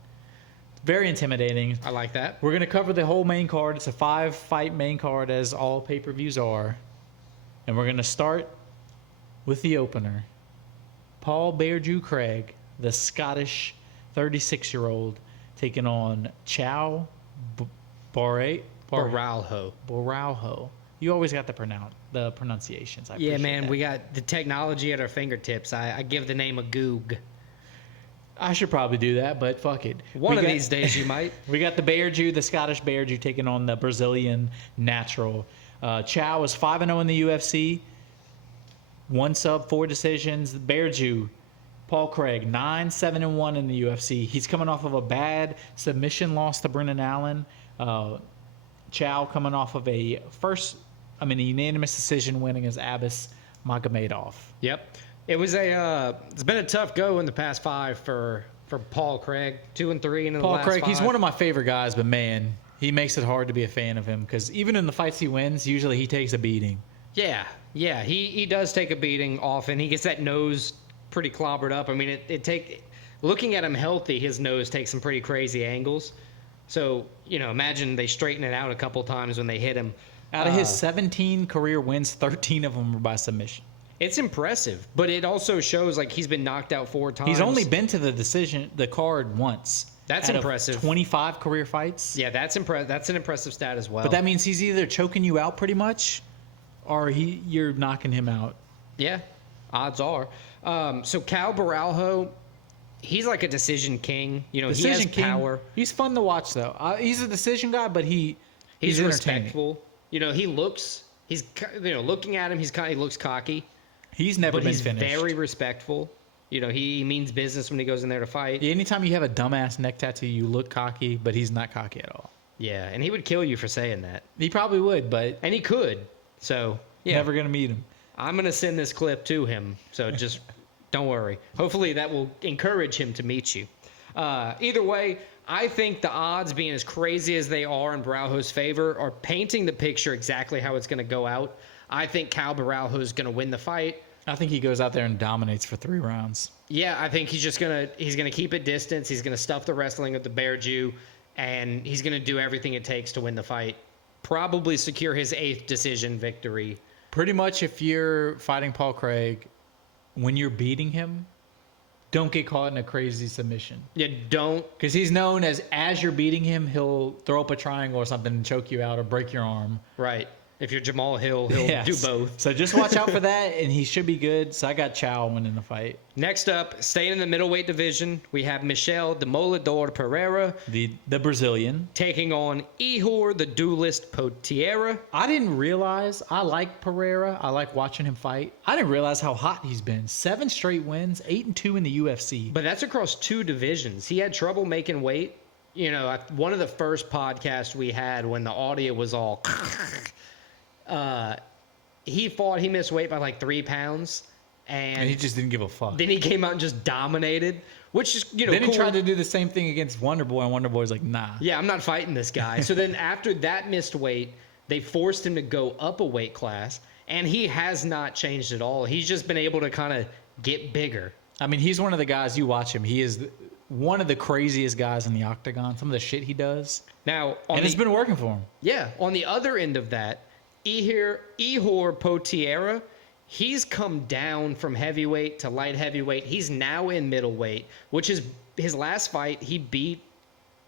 Very intimidating. I like that. We're going to cover the whole main card. It's a 5-fight main card, as all pay-per-views are. And we're going to start with the opener. Paul Beardew Craig, the Scottish 36-year-old, taking on Chow Borralho. Borralho. You always got the pronunciations. I appreciate man, that. we got the technology at our fingertips. I give the name a goog. I should probably do that, but fuck it. One of these days you might. We got the Bear Jew, the Scottish Bear Jew, taking on the Brazilian Natural. Chow is 5-0 in the UFC. 1 sub, 4 decisions. Bear Jew, Paul Craig, 9-7-1 in the UFC. He's coming off of a bad submission loss to Brendan Allen. Chow coming off of a unanimous decision winning as Abbas Magomedov. Yep. It's been a tough go in the past 5 for Paul Craig. 2-3 in the last 5. Paul Craig, he's one of my favorite guys, but man, he makes it hard to be a fan of him because even in the fights he wins, usually he takes a beating. Yeah, he does take a beating often. He gets that nose pretty clobbered up. I mean, looking at him healthy, his nose takes some pretty crazy angles. So, imagine they straighten it out a couple times when they hit him. Out of his 17 career wins, 13 of them were by submission. It's impressive, but it also shows like he's been knocked out 4 times. He's only been to the card once. That's impressive. 25 career fights. Yeah, that's an impressive stat as well. But that means he's either choking you out pretty much, or you're knocking him out. Yeah, odds are. So Cal Borralho, he's like a decision king. He has power. He's fun to watch though. He's a decision guy, but he's respectful. He looks. He's looking at him. He looks cocky. He's never been finished. He's very respectful. He means business when he goes in there to fight. Yeah, anytime you have a dumbass neck tattoo, you look cocky, but he's not cocky at all. Yeah, and he would kill you for saying that. He probably would, and he could. So yeah, never gonna meet him. I'm gonna send this clip to him. So just don't worry. Hopefully that will encourage him to meet you. Either way, I think the odds, being as crazy as they are in Borralho's favor, are painting the picture exactly how it's going to go out. I think Cal Borralho is going to win the fight. I think he goes out there and dominates for 3 rounds. Yeah, I think he's gonna keep it distance. He's gonna stuff the wrestling with the Bear Jew, and he's gonna do everything it takes to win the fight. Probably secure his 8th decision victory. Pretty much, if you're fighting Paul Craig, when you're beating him, don't get caught in a crazy submission. Yeah, don't. Because he's known as you're beating him, he'll throw up a triangle or something and choke you out or break your arm. Right. If you're Jamal Hill, he'll do both. So just watch out for that, and he should be good. So I got Chow winning the fight. Next up, staying in the middleweight division, we have Michel Demoledor Pereira. The Brazilian. Taking on Ihor, the duelist Potieria. I didn't realize, I like Pereira. I like watching him fight. I didn't realize how hot he's been. 7 straight wins, 8-2 in the UFC. But that's across 2 divisions. He had trouble making weight. One of the first podcasts we had when the audio was all... he missed weight by like 3 pounds, and he just didn't give a fuck. Then he came out and just dominated, which is Then cool. He tried to do the same thing against Wonder Boy, and Wonder Boy's like, nah. Yeah, I'm not fighting this guy. So then after that missed weight, they forced him to go up a weight class, and he has not changed at all. He's just been able to kind of get bigger. I mean, he's one of the guys, you watch him, he is one of the craziest guys in the octagon. Some of the shit he does. Now, it's been working for him. Yeah, on the other end of that, Ihor Potieria, he's come down from heavyweight to light heavyweight. He's now in middleweight, which is his last fight. He beat,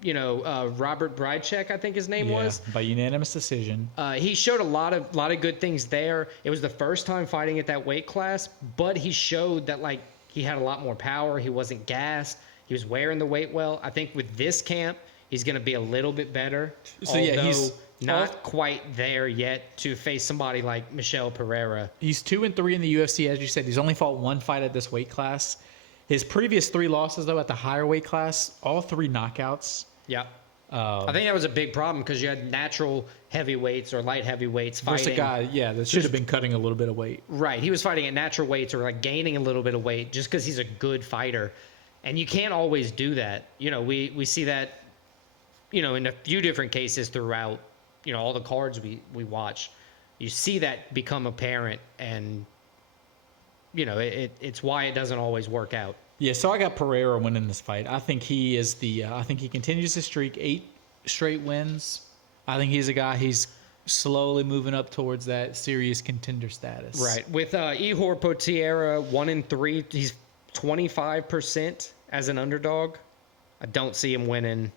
Robert Brycek, I think his name was. By unanimous decision. He showed a lot of good things there. It was the first time fighting at that weight class, but he showed that he had a lot more power. He wasn't gassed. He was wearing the weight well. I think with this camp, he's going to be a little bit better. So he's not quite there yet to face somebody like Michel Pereira. He's 2-3 in the UFC, as you said. He's only fought 1 fight at this weight class. His previous 3 losses, though, at the higher weight class, all 3 knockouts. Yeah. I think that was a big problem because you had natural heavyweights or light heavyweights fighting. Versus a guy, that should have been cutting a little bit of weight. Right. He was fighting at natural weights or gaining a little bit of weight just because he's a good fighter. And you can't always do that. We see that, in a few different cases throughout, all the cards we watch. You see that become apparent, and, it's why it doesn't always work out. Yeah, so I got Pereira winning this fight. I think he is I think he continues his streak, 8 straight wins. I think he's a guy, he's slowly moving up towards that serious contender status. Right. With Ihor Potieria 1-3, he's 25% as an underdog. I don't see him winning.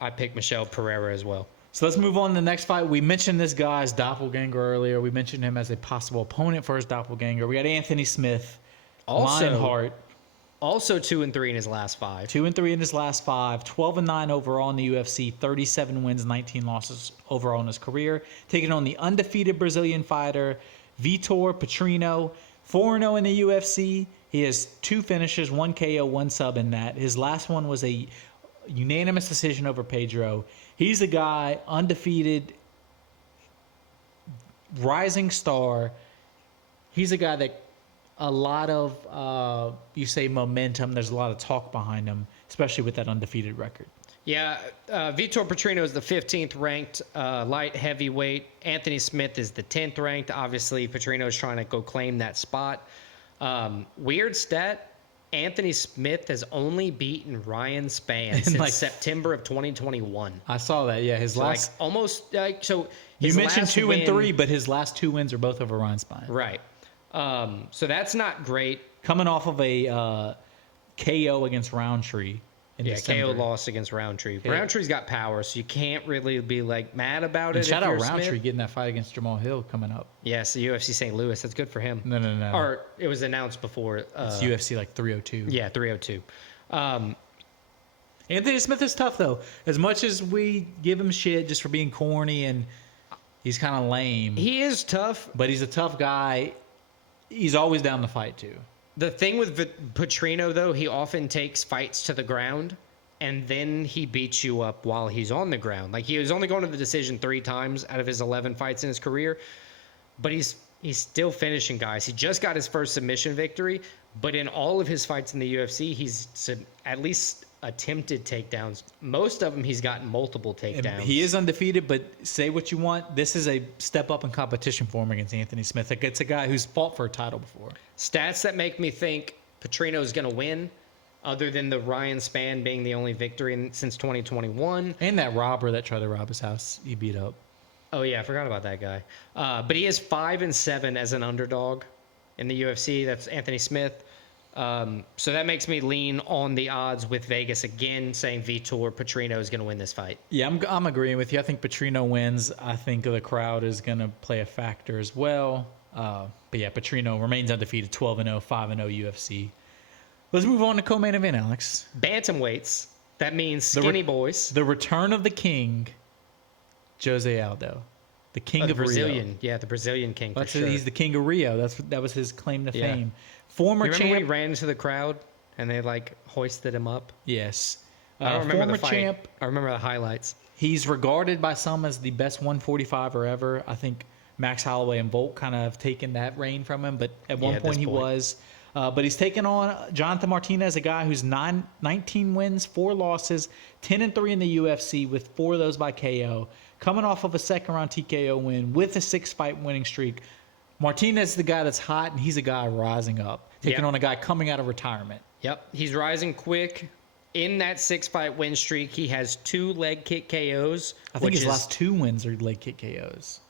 I pick Michel Pereira as well. So let's move on to the next fight. We mentioned this guy's doppelganger earlier. We mentioned him as a possible opponent for his doppelganger. We got Anthony Smith, also Lionheart. Also 2-3 in his last 5. 2-3 in his last 5, 12-9 overall in the UFC, 37 wins, 19 losses overall in his career. Taking on the undefeated Brazilian fighter, Vitor Petrino, 4-0 in the UFC. He has 2 finishes, 1 KO, 1 sub in that. His last one was a unanimous decision over Pedro. He's a guy, undefeated, rising star. He's a guy that a lot of, you say momentum, there's a lot of talk behind him, especially with that undefeated record. Yeah, Vitor Petrino is the 15th ranked light heavyweight. Anthony Smith is the 10th ranked. Obviously, Petrino is trying to go claim that spot. Weird stat, Anthony Smith has only beaten Ryan Spann since September of 2021. I saw that, yeah. His last... almost... so you mentioned 2-3, but his last 2 wins are both over Ryan Spann. Right. So that's not great. Coming off of a KO against Roundtree in December. KO loss against Roundtree. Yeah. Roundtree's got power, so you can't really be mad about and it. Shout out Roundtree getting that fight against Jamal Hill coming up. Yes, the UFC St. Louis. That's good for him. No. Or it was announced before. It's UFC 302. Yeah, 302. Anthony Smith is tough though. As much as we give him shit just for being corny and he's kind of lame. He is tough, but he's a tough guy. He's always down to fight too. The thing with Petrino, though, he often takes fights to the ground, and then he beats you up while he's on the ground. Like, he was only going to the decision 3 times out of his 11 fights in his career, but he's still finishing guys. He just got his first submission victory, but in all of his fights in the UFC, he's at least attempted takedowns. Most of them, he's gotten multiple takedowns. And he is undefeated, but say what you want. This is a step up in competition for him against Anthony Smith. Like, it's a guy who's fought for a title before. Stats that make me think Petrino's going to win, other than the Ryan Spann being the only victory since 2021. And that robber that tried to rob his house, he beat up. Oh, yeah, I forgot about that guy. But he is 5-7 as an underdog in the UFC. That's Anthony Smith. So that makes me lean on the odds with Vegas again, saying Vitor Petrino is going to win this fight. Yeah, I'm agreeing with you. I think Petrino wins. I think the crowd is going to play a factor as well. But yeah, Petrino remains undefeated, 12-0, 5-0 UFC. Let's move on to co-main event, Alex. Bantamweights. That means skinny boys. The return of the king, Jose Aldo. The king of Brazilian. Rio. Yeah, the Brazilian king for sure. He's the king of Rio. That was his claim to fame. Former champ. When he ran into the crowd and they hoisted him up? Yes. I don't remember the fight. Champ. I remember the highlights. He's regarded by some as the best 145er ever. I think Max Holloway and Volk kind of have taken that reign from him, but at one point he was. But he's taken on Jonathan Martinez, a guy who's 19 wins, 4 losses, 10-3 in the UFC with 4 of those by KO. Coming off of a second-round TKO win with a 6-fight winning streak. Martinez is the guy that's hot, and he's a guy rising up, taking on a guy coming out of retirement. Yep, he's rising quick. In that 6-fight win streak, he has 2 leg kick KOs. I think his last 2 wins are leg kick KOs.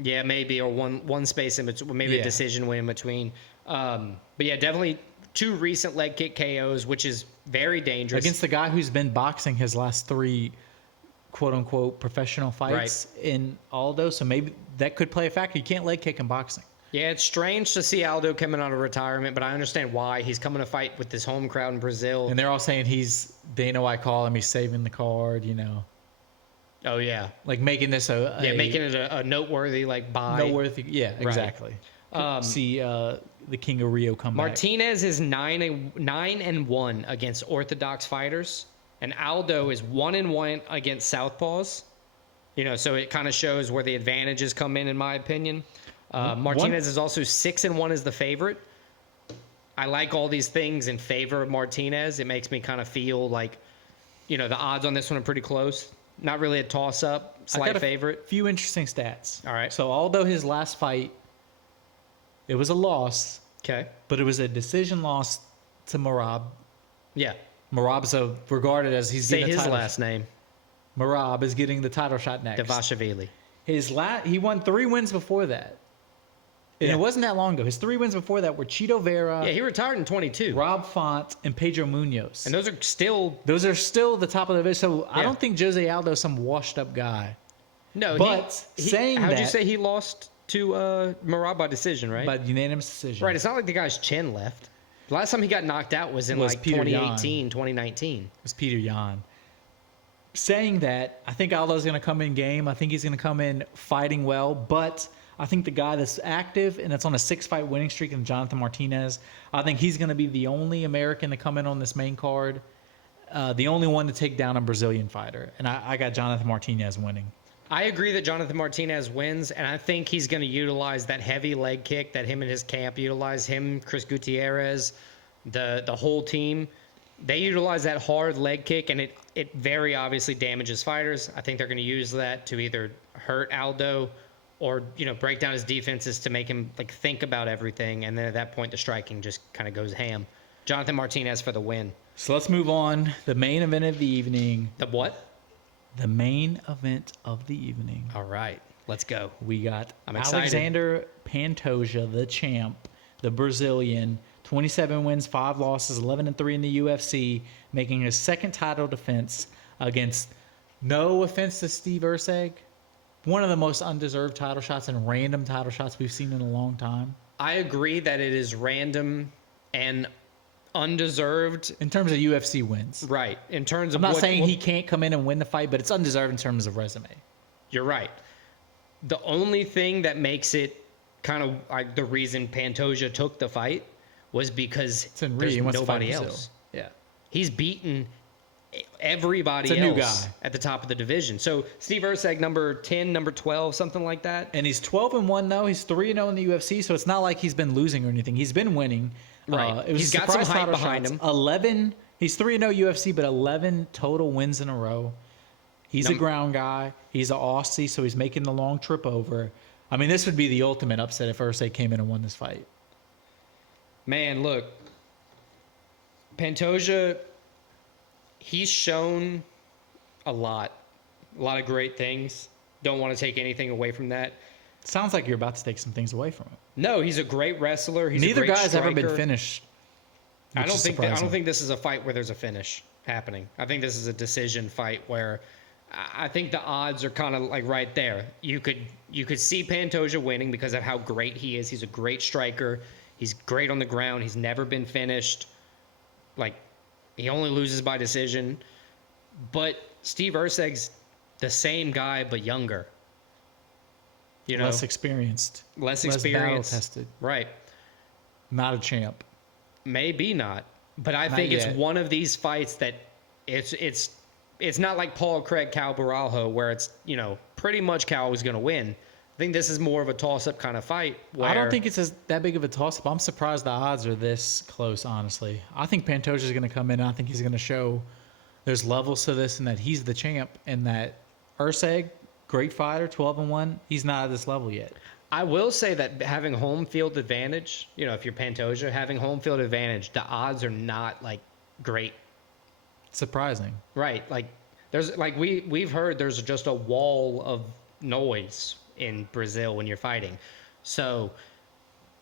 Yeah, maybe, or one space in between, maybe a decision win in between. But yeah, definitely 2 recent leg kick KOs, which is very dangerous. Against the guy who's been boxing his last 3 quote-unquote professional fights in Aldo, so maybe that could play a factor. You can't leg kick in boxing. Yeah, it's strange to see Aldo coming out of retirement, but I understand why. He's coming to fight with his home crowd in Brazil. And they're all saying they know I call him, he's saving the card, you know. Oh, yeah. Like making this making it a noteworthy, buy. Noteworthy, yeah, exactly. See the King of Rio come Martinez is 9-1 against orthodox fighters, and Aldo is 1-1 against southpaws. So it kind of shows where the advantages come in my opinion. Martinez is also 6-1 as the favorite. I like all these things in favor of Martinez. It makes me kind of feel like, the odds on this one are pretty close. Not really a toss-up, slight favorite. Few interesting stats. All right. So although his last fight, it was a loss. Okay. But it was a decision loss to Merab. Yeah. Merab's regarded as he's getting his last name. Merab is getting the title shot next. Devashvili. He won 3 wins before that. And it wasn't that long ago. His 3 wins before that were Chito Vera. Yeah, he retired in 22. Rob Font and Pedro Munoz. And those are still the top of the division. So I don't think Jose Aldo is some washed up guy. No, but how'd you say he lost to Merab by decision, right? By unanimous decision. Right. It's not like the guy's chin left. The last time he got knocked out was in Was like Peter 2018, 2019. It was Peter Yan. Saying that, I think Aldo's going to come in game. I think he's going to come in fighting well, but I think the guy that's active and that's on a 6-fight winning streak is Jonathan Martinez. I think he's going to be the only American to come in on this main card, the only one to take down a Brazilian fighter. And I got Jonathan Martinez winning. I agree that Jonathan Martinez wins, and I think he's going to utilize that heavy leg kick that him and his camp utilize. Him, Chris Gutierrez, the whole team, they utilize that hard leg kick, and it very obviously damages fighters. I think they're going to use that to either hurt Aldo or break down his defenses to make him like think about everything, and then at that point the striking just kind of goes ham. Jonathan Martinez for the win. So let's move on. The main event of the evening. The what? The main event of the evening. All right, let's go. We got I'm excited. Alexandre Pantoja, the champ, the Brazilian, 27 wins, 5 losses, 11-3 in the UFC, making his second title defense against, no offense to Steve Erceg, one of the most undeserved title shots and random title shots we've seen in a long time. I agree that it is random and undeserved in terms of UFC wins. Right. In terms of I'm not saying he can't come in and win the fight, but it's undeserved in terms of resume. You're right. The only thing that makes it kind of like the reason Pantoja took the fight was because there's nobody else. Yeah. He's beaten everybody it's a else new guy at the top of the division. So Steve Erceg, number 10, number 12, something like that. And he's 12-1 though. He's 3-0 in the UFC, so it's not like he's been losing or anything. He's been winning. Right. He's got some hype behind him. 11. He's 3-0 UFC, but 11 total wins in a row. He's a ground guy. He's an Aussie, so he's making the long trip over. I mean, this would be the ultimate upset if Erceg came in and won this fight. Man, look. Pantoja, he's shown a lot of great things. Don't want to take anything away from that. Sounds like you're about to take some things away from him. No, he's a great wrestler. Neither guy's ever been finished. I don't think this is a fight where there's a finish happening. I think this is a decision fight where I think the odds are kind of like right there. You could see Pantoja winning because of how great he is. He's a great striker. He's great on the ground. He's never been finished. Like, he only loses by decision. But Steve Erceg's the same guy but younger. Less experienced. Less battle tested. Right. Not a champ. Maybe not. But I think it's one of these fights that it's not like Paul Craig, Caio Borralho, where it's, pretty much Caio was going to win. I think this is more of a toss-up kind of fight. I don't think it's that big of a toss-up. I'm surprised the odds are this close, honestly. I think Pantoja's going to come in, and I think he's going to show there's levels to this and that he's the champ and that Erceg, great fighter, 12-1, he's not at this level yet. I will say that having home field advantage, if you're Pantoja, having home field advantage, the odds are not like great. Surprising. Right. Like there's like we've heard there's just a wall of noise in Brazil when you're fighting. So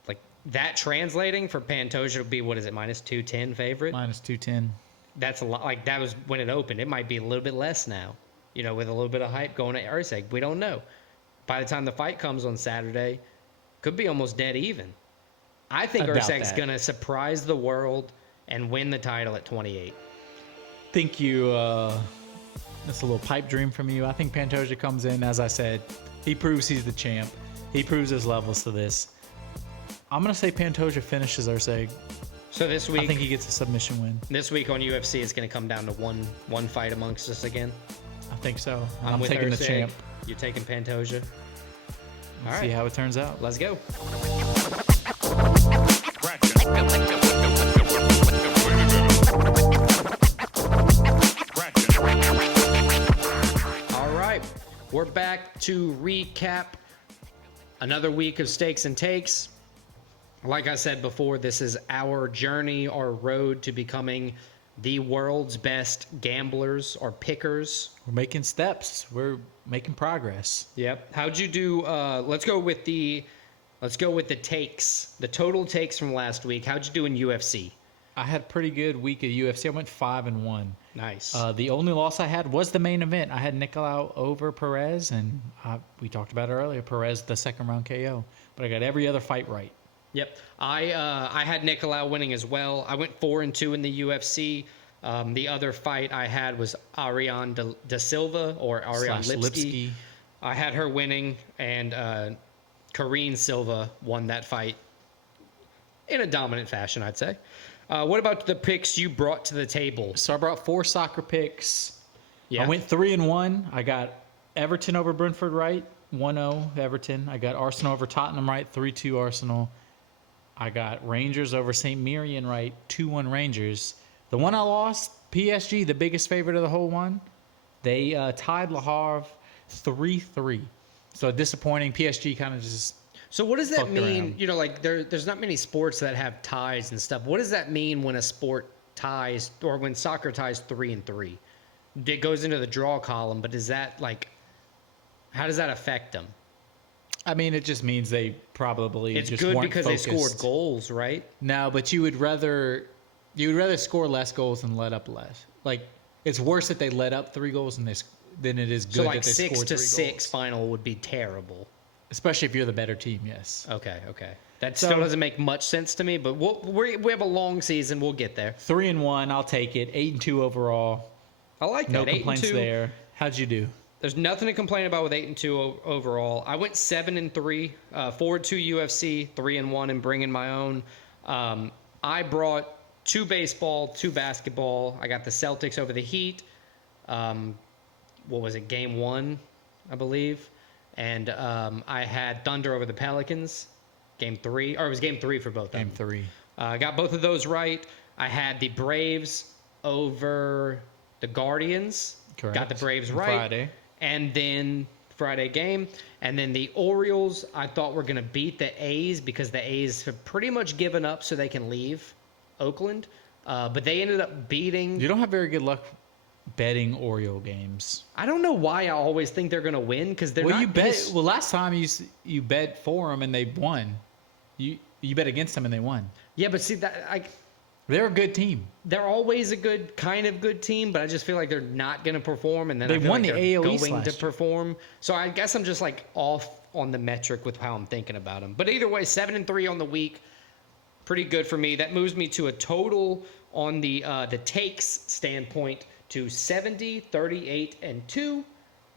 like that translating for Pantoja to be, what is it, -210 favorite? -210. That's a lot. Like that was when it opened. It might be a little bit less now, with a little bit of hype going to Erceg. We don't know. By the time the fight comes on Saturday, could be almost dead even. I think Erceg's going to surprise the world and win the title at 28. Think you, that's a little pipe dream from you. I think Pantoja comes in, as I said, he proves he's the champ. He proves his levels to this. I'm going to say Pantoja finishes Erceg. So this week, I think he gets a submission win. This week on UFC, it's going to come down to one fight amongst us again. I think so. I'm taking Erceg. The champ. You're taking Pantoja. All right. See how it turns out. Let's go. All right. We're back to recap another week of Stakes and Takes. Like I said before, this is our journey, our road to becoming the world's best gamblers or pickers. We're making steps. We're making progress. Yep. How'd you do? Let's go with the takes, the total takes from last week. How'd you do in UFC? I had a pretty good week at UFC. I went 5-1. Nice. The only loss I had was the main event. I had Nicolau over Perez, and we talked about it earlier. Perez, the second round KO. But I got every other fight right. Yep. I had Nicolau winning as well. I went 4-2 in the UFC. The other fight I had was Ariane da Silva or Ariane Lipski. I had her winning, and Karine Silva won that fight in a dominant fashion, I'd say. What about the picks you brought to the table? So I brought 4 soccer picks. Yeah. I went 3-1. I got Everton over Brentford right, 1-0 Everton. I got Arsenal over Tottenham right, 3-2 Arsenal. I got Rangers over St. Mirren right, 2-1 Rangers. The one I lost, PSG, the biggest favorite of the whole one, they tied Le Havre 3-3. So disappointing. PSG kind of just. So what does that mean? Around. You know, like there's not many sports that have ties and stuff. What does that mean when a sport ties or when soccer ties 3-3? It goes into the draw column, but is that like, how does that affect them? I mean, it just means they probably it's just good weren't because focused. they scored goals, right? No, but you would rather score less goals than let up less. Like it's worse that they let up 3 goals than it is good So like that they scored 3 goals. 6-6 final would be terrible. Especially if you're the better team, yes. Okay. That still doesn't make much sense to me, but we have a long season. We'll get there. 3-1, I'll take it. 8-2 overall. I like that. No complaints 8-2. there. How'd you do? There's nothing to complain about with 8-2 overall. I went 7-3, 4-2 UFC, 3-1, and bringing my own. I brought 2 baseball, 2 basketball. I got the Celtics over the Heat. What was it? Game 1, I believe. And I had Thunder over the Pelicans. Game 3, or it was Game 3 for both of them. Game 3. I got both of those right. I had the Braves over the Guardians. Correct. Got the Braves right. Friday. And then Friday game. And then the Orioles, I thought were going to beat the A's because the A's have pretty much given up so they can leave Oakland. But they ended up beating. You don't have very good luck betting Oriole games. I don't know why I always think they're going to win because they're not. Well, last time you bet for them and they won. You bet against them and they won. Yeah, but see that they're a good team. They're always a good team, but I just feel like they're not going to perform, and then they I feel won like the they're AOE going to perform. So I guess I'm just like off on the metric with how I'm thinking about them. But either way, 7-3 on the week, pretty good for me. That moves me to a total on the takes standpoint to 70, 38, and 2.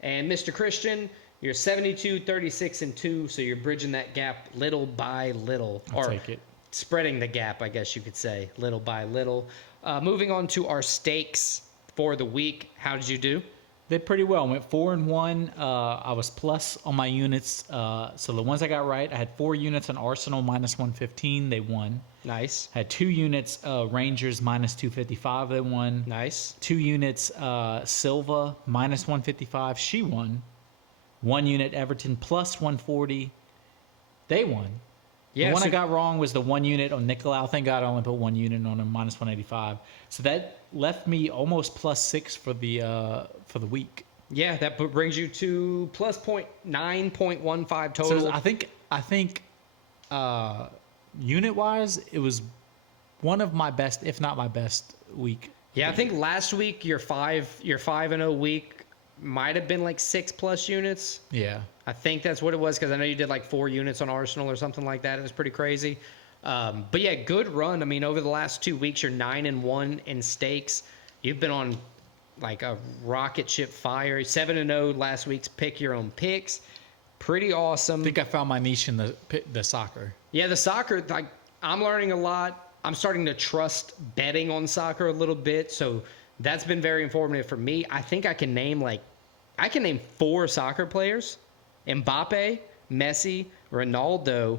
And Mr. Christian, you're 72, 36, and 2. So you're bridging that gap little by little. I'll take it. Spreading the gap, I guess you could say, little by little. Moving on to our stakes for the week. How did you do? Did pretty well. Went 4-1. I was plus on my units. So the ones I got right, I had 4 units on Arsenal minus 115. They won. Nice. Had 2 units Rangers minus 255. They won. Nice. 2 units Silva minus 155. She won. 1 unit Everton plus 140. They won. Yeah, the one I got wrong was the 1 unit on Nicolau. Thank God I only put 1 unit on him, minus 185. So that left me almost plus 6 for the week. Yeah, that brings you to plus 9.15 total. So I think unit wise, it was one of my best, if not my best week. Yeah, I think last week your 5-0 week might have been like 6+ units. Yeah. I think that's what it was because I know you did like 4 units on Arsenal or something like that. It was pretty crazy. But yeah, good run. I mean, over the last 2 weeks, you're 9-1 in stakes. You've been on like a rocket ship fire. 7-0 last week's pick your own picks. Pretty awesome. I think I found my niche in the soccer. Yeah, the soccer, like I'm learning a lot. I'm starting to trust betting on soccer a little bit. So that's been very informative for me. I think I can name 4 soccer players. Mbappe, Messi, Ronaldo,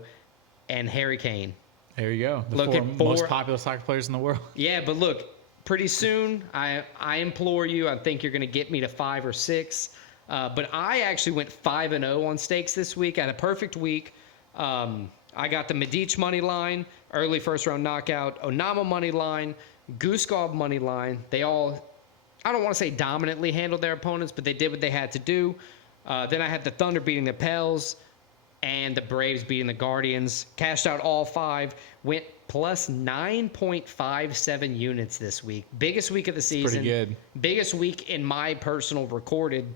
and Harry Kane. There you go. The 4 most popular soccer players in the world. Yeah, but look, pretty soon, I implore you, I think you're going to get me to 5 or 6. But I actually went 5-0 on stakes this week. I had a perfect week. I got the Medic money line, early first-round knockout, Onama money line, Guskov money line. They all, I don't want to say dominantly handled their opponents, but they did what they had to do. Then I had the Thunder beating the Pels and the Braves beating the Guardians. Cashed out all 5. Went plus 9.57 units this week. Biggest week of the season. Pretty good. Biggest week in my personal recorded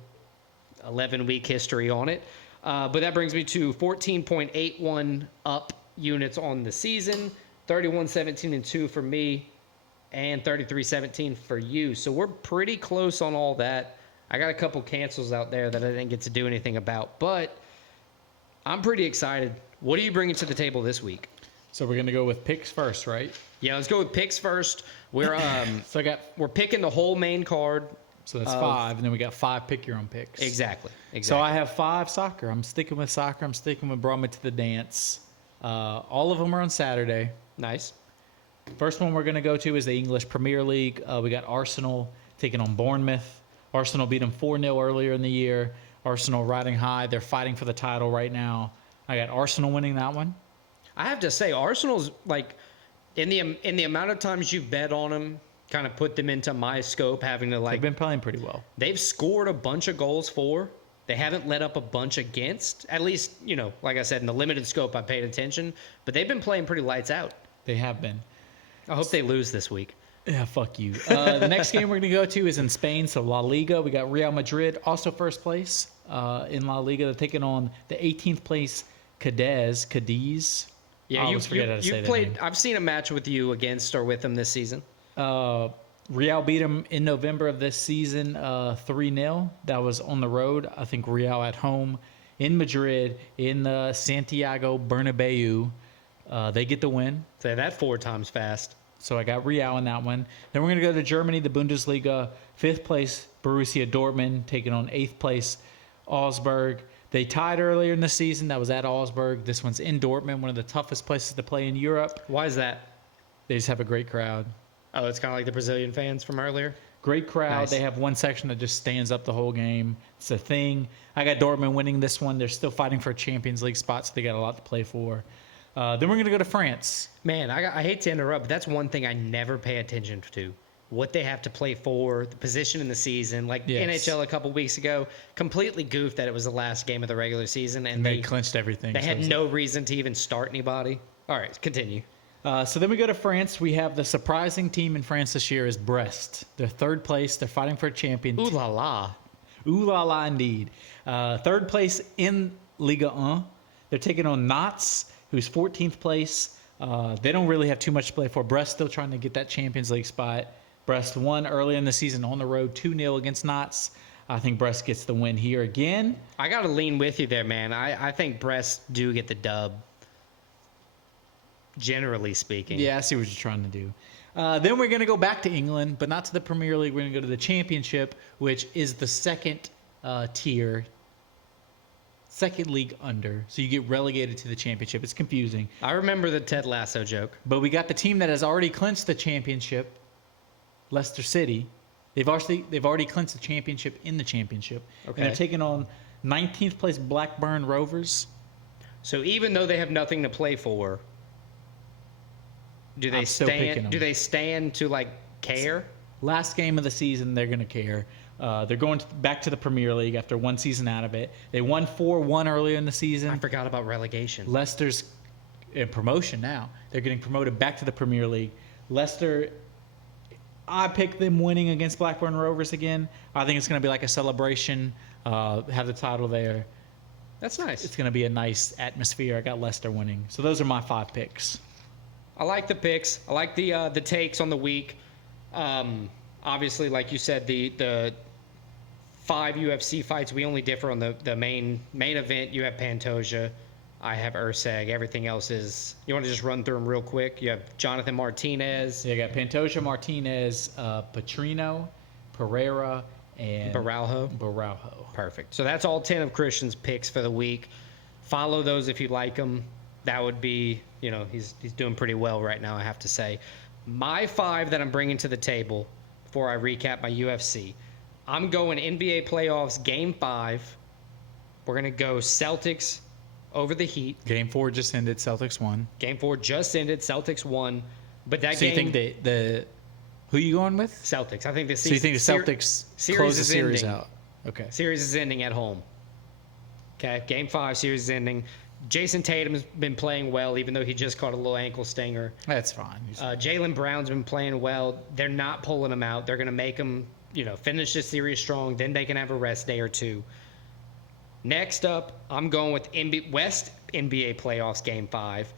11-week history on it. But that brings me to 14.81 up units on the season, 31-17-2 for me, and 33-17 for you. So we're pretty close on all that. I got a couple cancels out there that I didn't get to do anything about, but I'm pretty excited. What are you bringing to the table this week? So we're gonna go with picks first, right? Yeah, let's go with picks first. We're we're picking the whole main card. So that's 5, and then we got 5 pick your own picks. Exactly. So I have 5 soccer. I'm sticking with soccer. I'm sticking with Brought Me to the Dance. All of them are on Saturday. Nice. First one we're going to go to is the English Premier League. We got Arsenal taking on Bournemouth. Arsenal beat them 4-0 earlier in the year. Arsenal riding high. They're fighting for the title right now. I got Arsenal winning that one. I have to say, Arsenal's like in the amount of times you've bet on them, kind of put them into my scope, having to like. They've been playing pretty well. They've scored a bunch of goals for. They haven't let up a bunch against. At least, like I said, in the limited scope, I paid attention. But they've been playing pretty lights out. They have been. I hope they lose this week. Yeah, fuck you. The next game we're going to go to is in Spain, so La Liga. We got Real Madrid, also first place in La Liga. They're taking on the 18th place Cadiz. Yeah, you played. I've seen a match with you against or with them this season. Real beat them in November of this season 3-0. That was on the road. I think Real at home in Madrid in the Santiago Bernabeu. They get the win. Say that 4 times fast. So I got Real in that one. Then we're going to go to Germany, the Bundesliga. 5th place, Borussia Dortmund, taking on 8th place, Augsburg. They tied earlier in the season. That was at Augsburg. This one's in Dortmund, one of the toughest places to play in Europe. Why is that? They just have a great crowd. Oh, it's kind of like the Brazilian fans from earlier? Great crowd. Nice. They have one section that just stands up the whole game. It's a thing. I got Dortmund winning this one. They're still fighting for a Champions League spot, so they got a lot to play for. Then we're going to go to France. Man, I hate to interrupt, but that's one thing I never pay attention to. What they have to play for, the position in the season. Like Yes. NHL a couple weeks ago, completely goofed that it was the last game of the regular season. And They clinched everything. They had no reason to even start anybody. All right, continue. So then we go to France. We have the surprising team in France this year is Brest. They're 3rd place. They're fighting for a champion. Ooh la la. Ooh la la indeed. 3rd place in Liga 1. They're taking on Nantes, who's 14th place. They don't really have too much to play for. Brest still trying to get that Champions League spot. Brest won early in the season on the road 2-0 against Nantes. I think Brest gets the win here again. I got to lean with you there, man. I think Brest do get the dub, generally speaking. Yeah, I see what you're trying to do. Then we're going to go back to England, but not to the Premier League. We're going to go to the Championship, which is the second tier, second league under. So you get relegated to the Championship. It's confusing. I remember the Ted Lasso joke. But we got the team that has already clinched the Championship, Leicester City. They've already clinched the Championship in the Championship. Okay. And they're taking on 19th place Blackburn Rovers. So even though they have nothing to play for, do they stand to like care? Last game of the season, they're going to care. They're going back to the Premier League after one season out of it. They won 4-1 earlier in the season. I forgot about relegation. Leicester's in promotion now. They're getting promoted back to the Premier League. Leicester, I picked them winning against Blackburn Rovers again. I think it's going to be like a celebration. Have the title there. That's nice. It's going to be a nice atmosphere. I got Leicester winning. So those are my 5 picks. I like the picks. I like the takes on the week. Obviously, like you said, the 5 UFC fights, we only differ on the main event. You have Pantoja. I have Erceg. Everything else is... You want to just run through them real quick? You have Jonathan Martinez. Yeah, I got Pantoja, Martinez, Petrino, Pereira, and... Borralho. Perfect. So that's all 10 of Christian's picks for the week. Follow those if you like them. That would be... he's doing pretty well right now, I have to say. My 5 that I'm bringing to the table before I recap my UFC. I'm going NBA playoffs, Game 5. We're going to go Celtics over the Heat. Game 4 just ended. Celtics won. Game 4 just ended. Celtics won. But that so game... So you think the who are you going with? Celtics. I think the So you think the Celtics close the series out? Okay. Series is ending at home. Okay. Game 5, series is ending. Jason Tatum's been playing well, even though he just caught a little ankle stinger. That's fine. Jaylen Brown's been playing well. They're not pulling him out. They're going to make him, finish the series strong. Then they can have a rest day or two. Next up, I'm going with West NBA playoffs Game 5.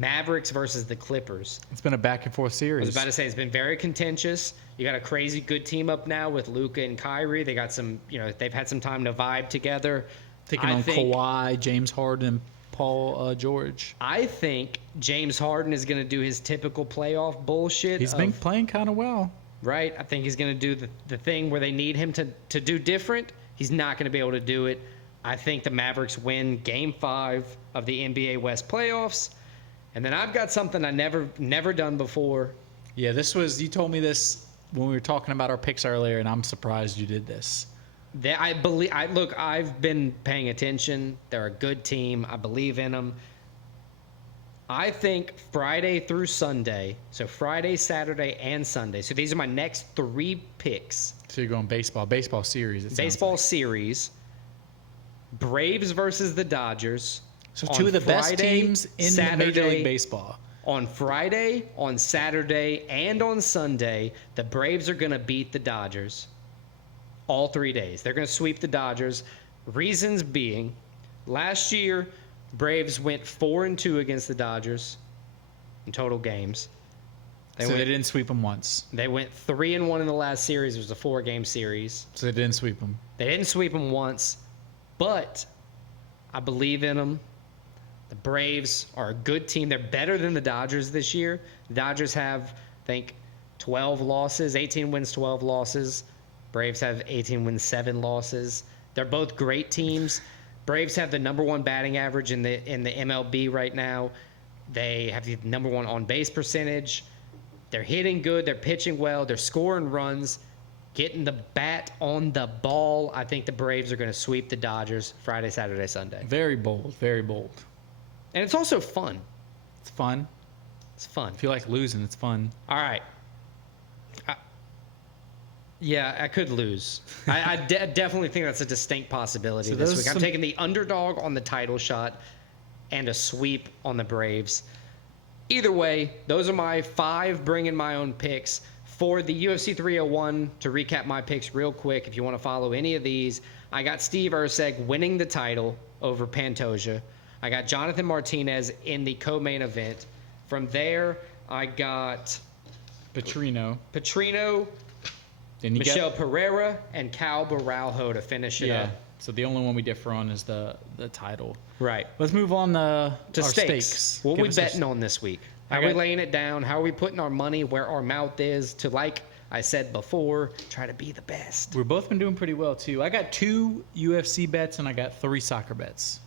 Mavericks versus the Clippers. It's been a back and forth series. I was about to say it's been very contentious. You got a crazy good team up now with Luka and Kyrie. They got some, they've had some time to vibe together. Taking on Kawhi, James Harden, and Paul George. I think James Harden is going to do his typical playoff bullshit. He's been playing kind of well. Right? I think he's going to do the thing where they need him to do different. He's not going to be able to do it. I think the Mavericks win Game 5 of the NBA West playoffs. And then I've got something I never done before. Yeah, you told me this when we were talking about our picks earlier, and I'm surprised you did this. I've been paying attention. They're a good team. I believe in them. I think Friday through Sunday, so Friday, Saturday, and Sunday. So these are my next 3 picks. So you're going baseball series. Baseball series. Braves versus the Dodgers. So 2 of the best teams in Major League Baseball. On Friday, on Saturday, and on Sunday, the Braves are going to beat the Dodgers all 3 days. They're going to sweep the Dodgers. Reasons being, last year, Braves went 4-2 against the Dodgers in total games. They didn't sweep them once. They went 3-1 in the last series. It was a 4-game series. So they didn't sweep them. They didn't sweep them once, but I believe in them. The Braves are a good team. They're better than the Dodgers this year. The Dodgers have, I think, 12 losses, 18 wins, 12 losses. Braves have 18 wins, 7 losses. They're both great teams. Braves have the number 1 batting average in the MLB right now. They have the number 1 on-base percentage. They're hitting good. They're pitching well. They're scoring runs, getting the bat on the ball. I think the Braves are going to sweep the Dodgers Friday, Saturday, Sunday. Very bold. Very bold. And it's also fun. It's fun. It's fun. If you like losing, it's fun. All right. Yeah, I could lose. I definitely think that's a distinct possibility this week. I'm taking the underdog on the title shot and a sweep on the Braves. Either way, those are my 5 bring in my own picks. For the UFC 301, to recap my picks real quick, if you want to follow any of these, I got Steve Erceg winning the title over Pantoja. I got Jonathan Martinez in the co-main event. From there, I got Petrino, Michel Pereira, and Caio Borralho to finish it up. So the only one we differ on is the title. Right. Let's move on to our stakes. What are we betting on this week? How are we laying it down? How are we putting our money where our mouth is to, like I said before, try to be the best? We've both been doing pretty well, too. I got 2 UFC bets, and I got 3 soccer bets.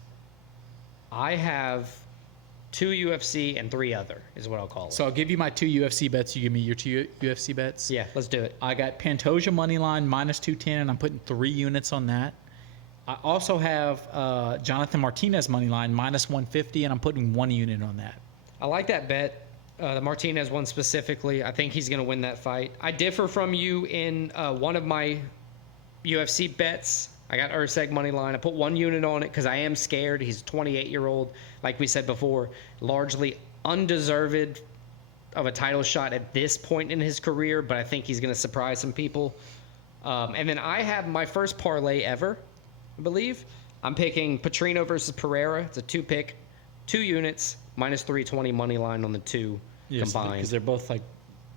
I have 2 UFC and 3 other is what I'll call it. So I'll give you my 2 UFC bets. You give me your 2 UFC bets. Yeah, let's do it. I got Pantoja money line -210, and I'm putting 3 units on that. I also have Jonathan Martinez money line -150, and I'm putting 1 unit on that. I like that bet. The Martinez one specifically. I think he's going to win that fight. I differ from you in one of my UFC bets. I got Erceg money line. I put 1 unit on it because I am scared. He's a 28-year-old, like we said before, largely undeserved of a title shot at this point in his career, but I think he's going to surprise some people. And then I have my first parlay ever, I believe. I'm picking Petrino versus Pereira. It's a 2-pick, 2 units, -320 money line on the 2 combined. Because they're both like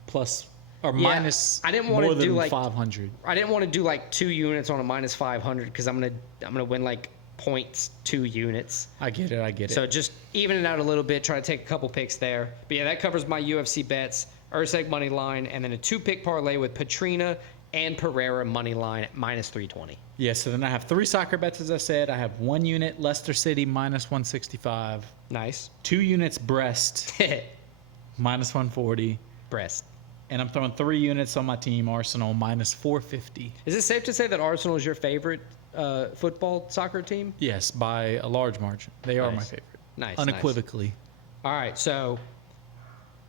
plus or Yeah, minus I didn't wanna more do than like 500. I didn't want to do like 2 units on a -500 because I'm gonna win like 0.2 units. I get it. So just even it out a little bit, try to take a couple picks there. But yeah, that covers my UFC bets. Erceg money line, and then a 2-pick parlay with Petrina and Pereira money line at -320. Yeah, so then I have 3 soccer bets, as I said. I have 1 unit Leicester City -165. Nice. 2 units Brest -140. Brest. And I'm throwing 3 units on my team, Arsenal, -450. Is it safe to say that Arsenal is your favorite soccer team? Yes, by a large margin. They are my Nice. favorite. Nice. Unequivocally. All right, so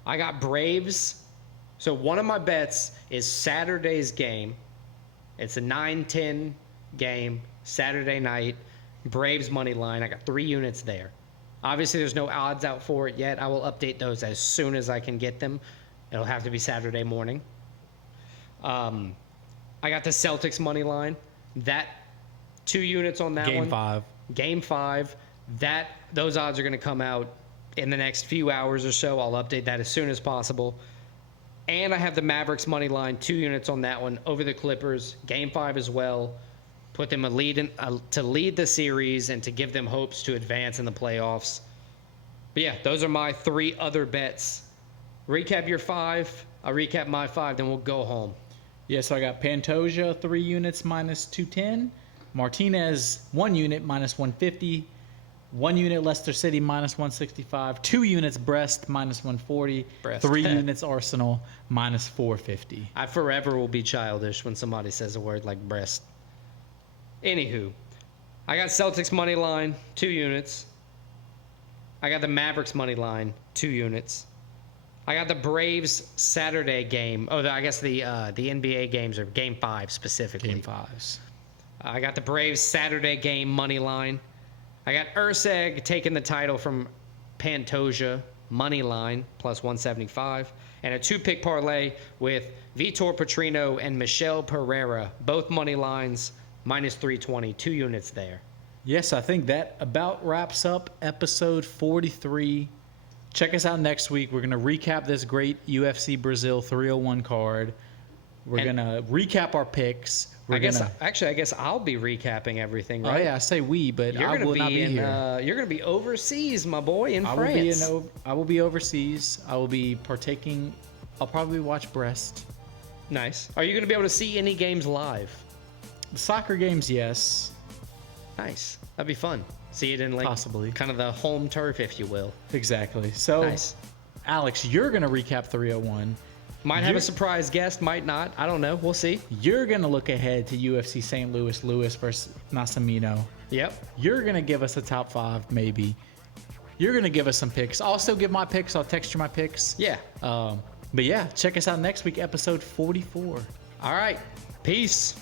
I got Braves. So one of my bets is Saturday's game. It's a 9-10 game, Saturday night. Braves money line. I got 3 units there. Obviously, there's no odds out for it yet. I will update those as soon as I can get them. It'll have to be Saturday morning. I got the Celtics money line. That 2 units on that one. Game 5. Game 5. Those odds are going to come out in the next few hours or so. I'll update that as soon as possible. And I have the Mavericks money line, 2 units on that one over the Clippers. Game 5 as well. Put them to lead the series and to give them hopes to advance in the playoffs. But yeah, those are my 3 other bets. Recap your 5. I'll recap my 5, then we'll go home. Yeah, so I got Pantoja, 3 units, minus 210. Martinez, 1 unit, minus 150. 1 unit, Leicester City, minus 165. 2 units, Brest, minus 140. 3 units, Arsenal, minus 450. I forever will be childish when somebody says a word like Brest. Anywho, I got Celtics money line, 2 units. I got the Mavericks money line, 2 units. I got the Braves Saturday game. Oh, I guess the NBA games are Game 5 specifically. Game 5s. I got the Braves Saturday game money line. I got Erceg taking the title from Pantoja money line plus 175, and a 2-pick parlay with Vitor, Petrino, and Michel, Pereira, both money lines minus 320, 2 units there. Yes, I think that about wraps up episode 43. Check us out next week. We're going to recap this great UFC Brazil 301 card. We're going to recap our picks. I guess I'll be recapping everything, right? Oh, yeah, I say we, but I will not be here. You're going to be overseas, my boy, in France. I will be overseas. I will be partaking. I'll probably watch Brest. Nice. Are you going to be able to see any games live? The soccer games, yes. Nice. That'd be fun. See it in possibly kind of the home turf, if you will. Exactly. So, nice. Alex, you're going to recap 301. Might have a surprise guest, might not. I don't know. We'll see. You're going to look ahead to UFC St. Louis versus Massimino. Yep. You're going to give us a top 5, maybe. You're going to give us some picks. I'll still give my picks. I'll text you my picks. Yeah. But yeah, check us out next week, episode 44. All right. Peace.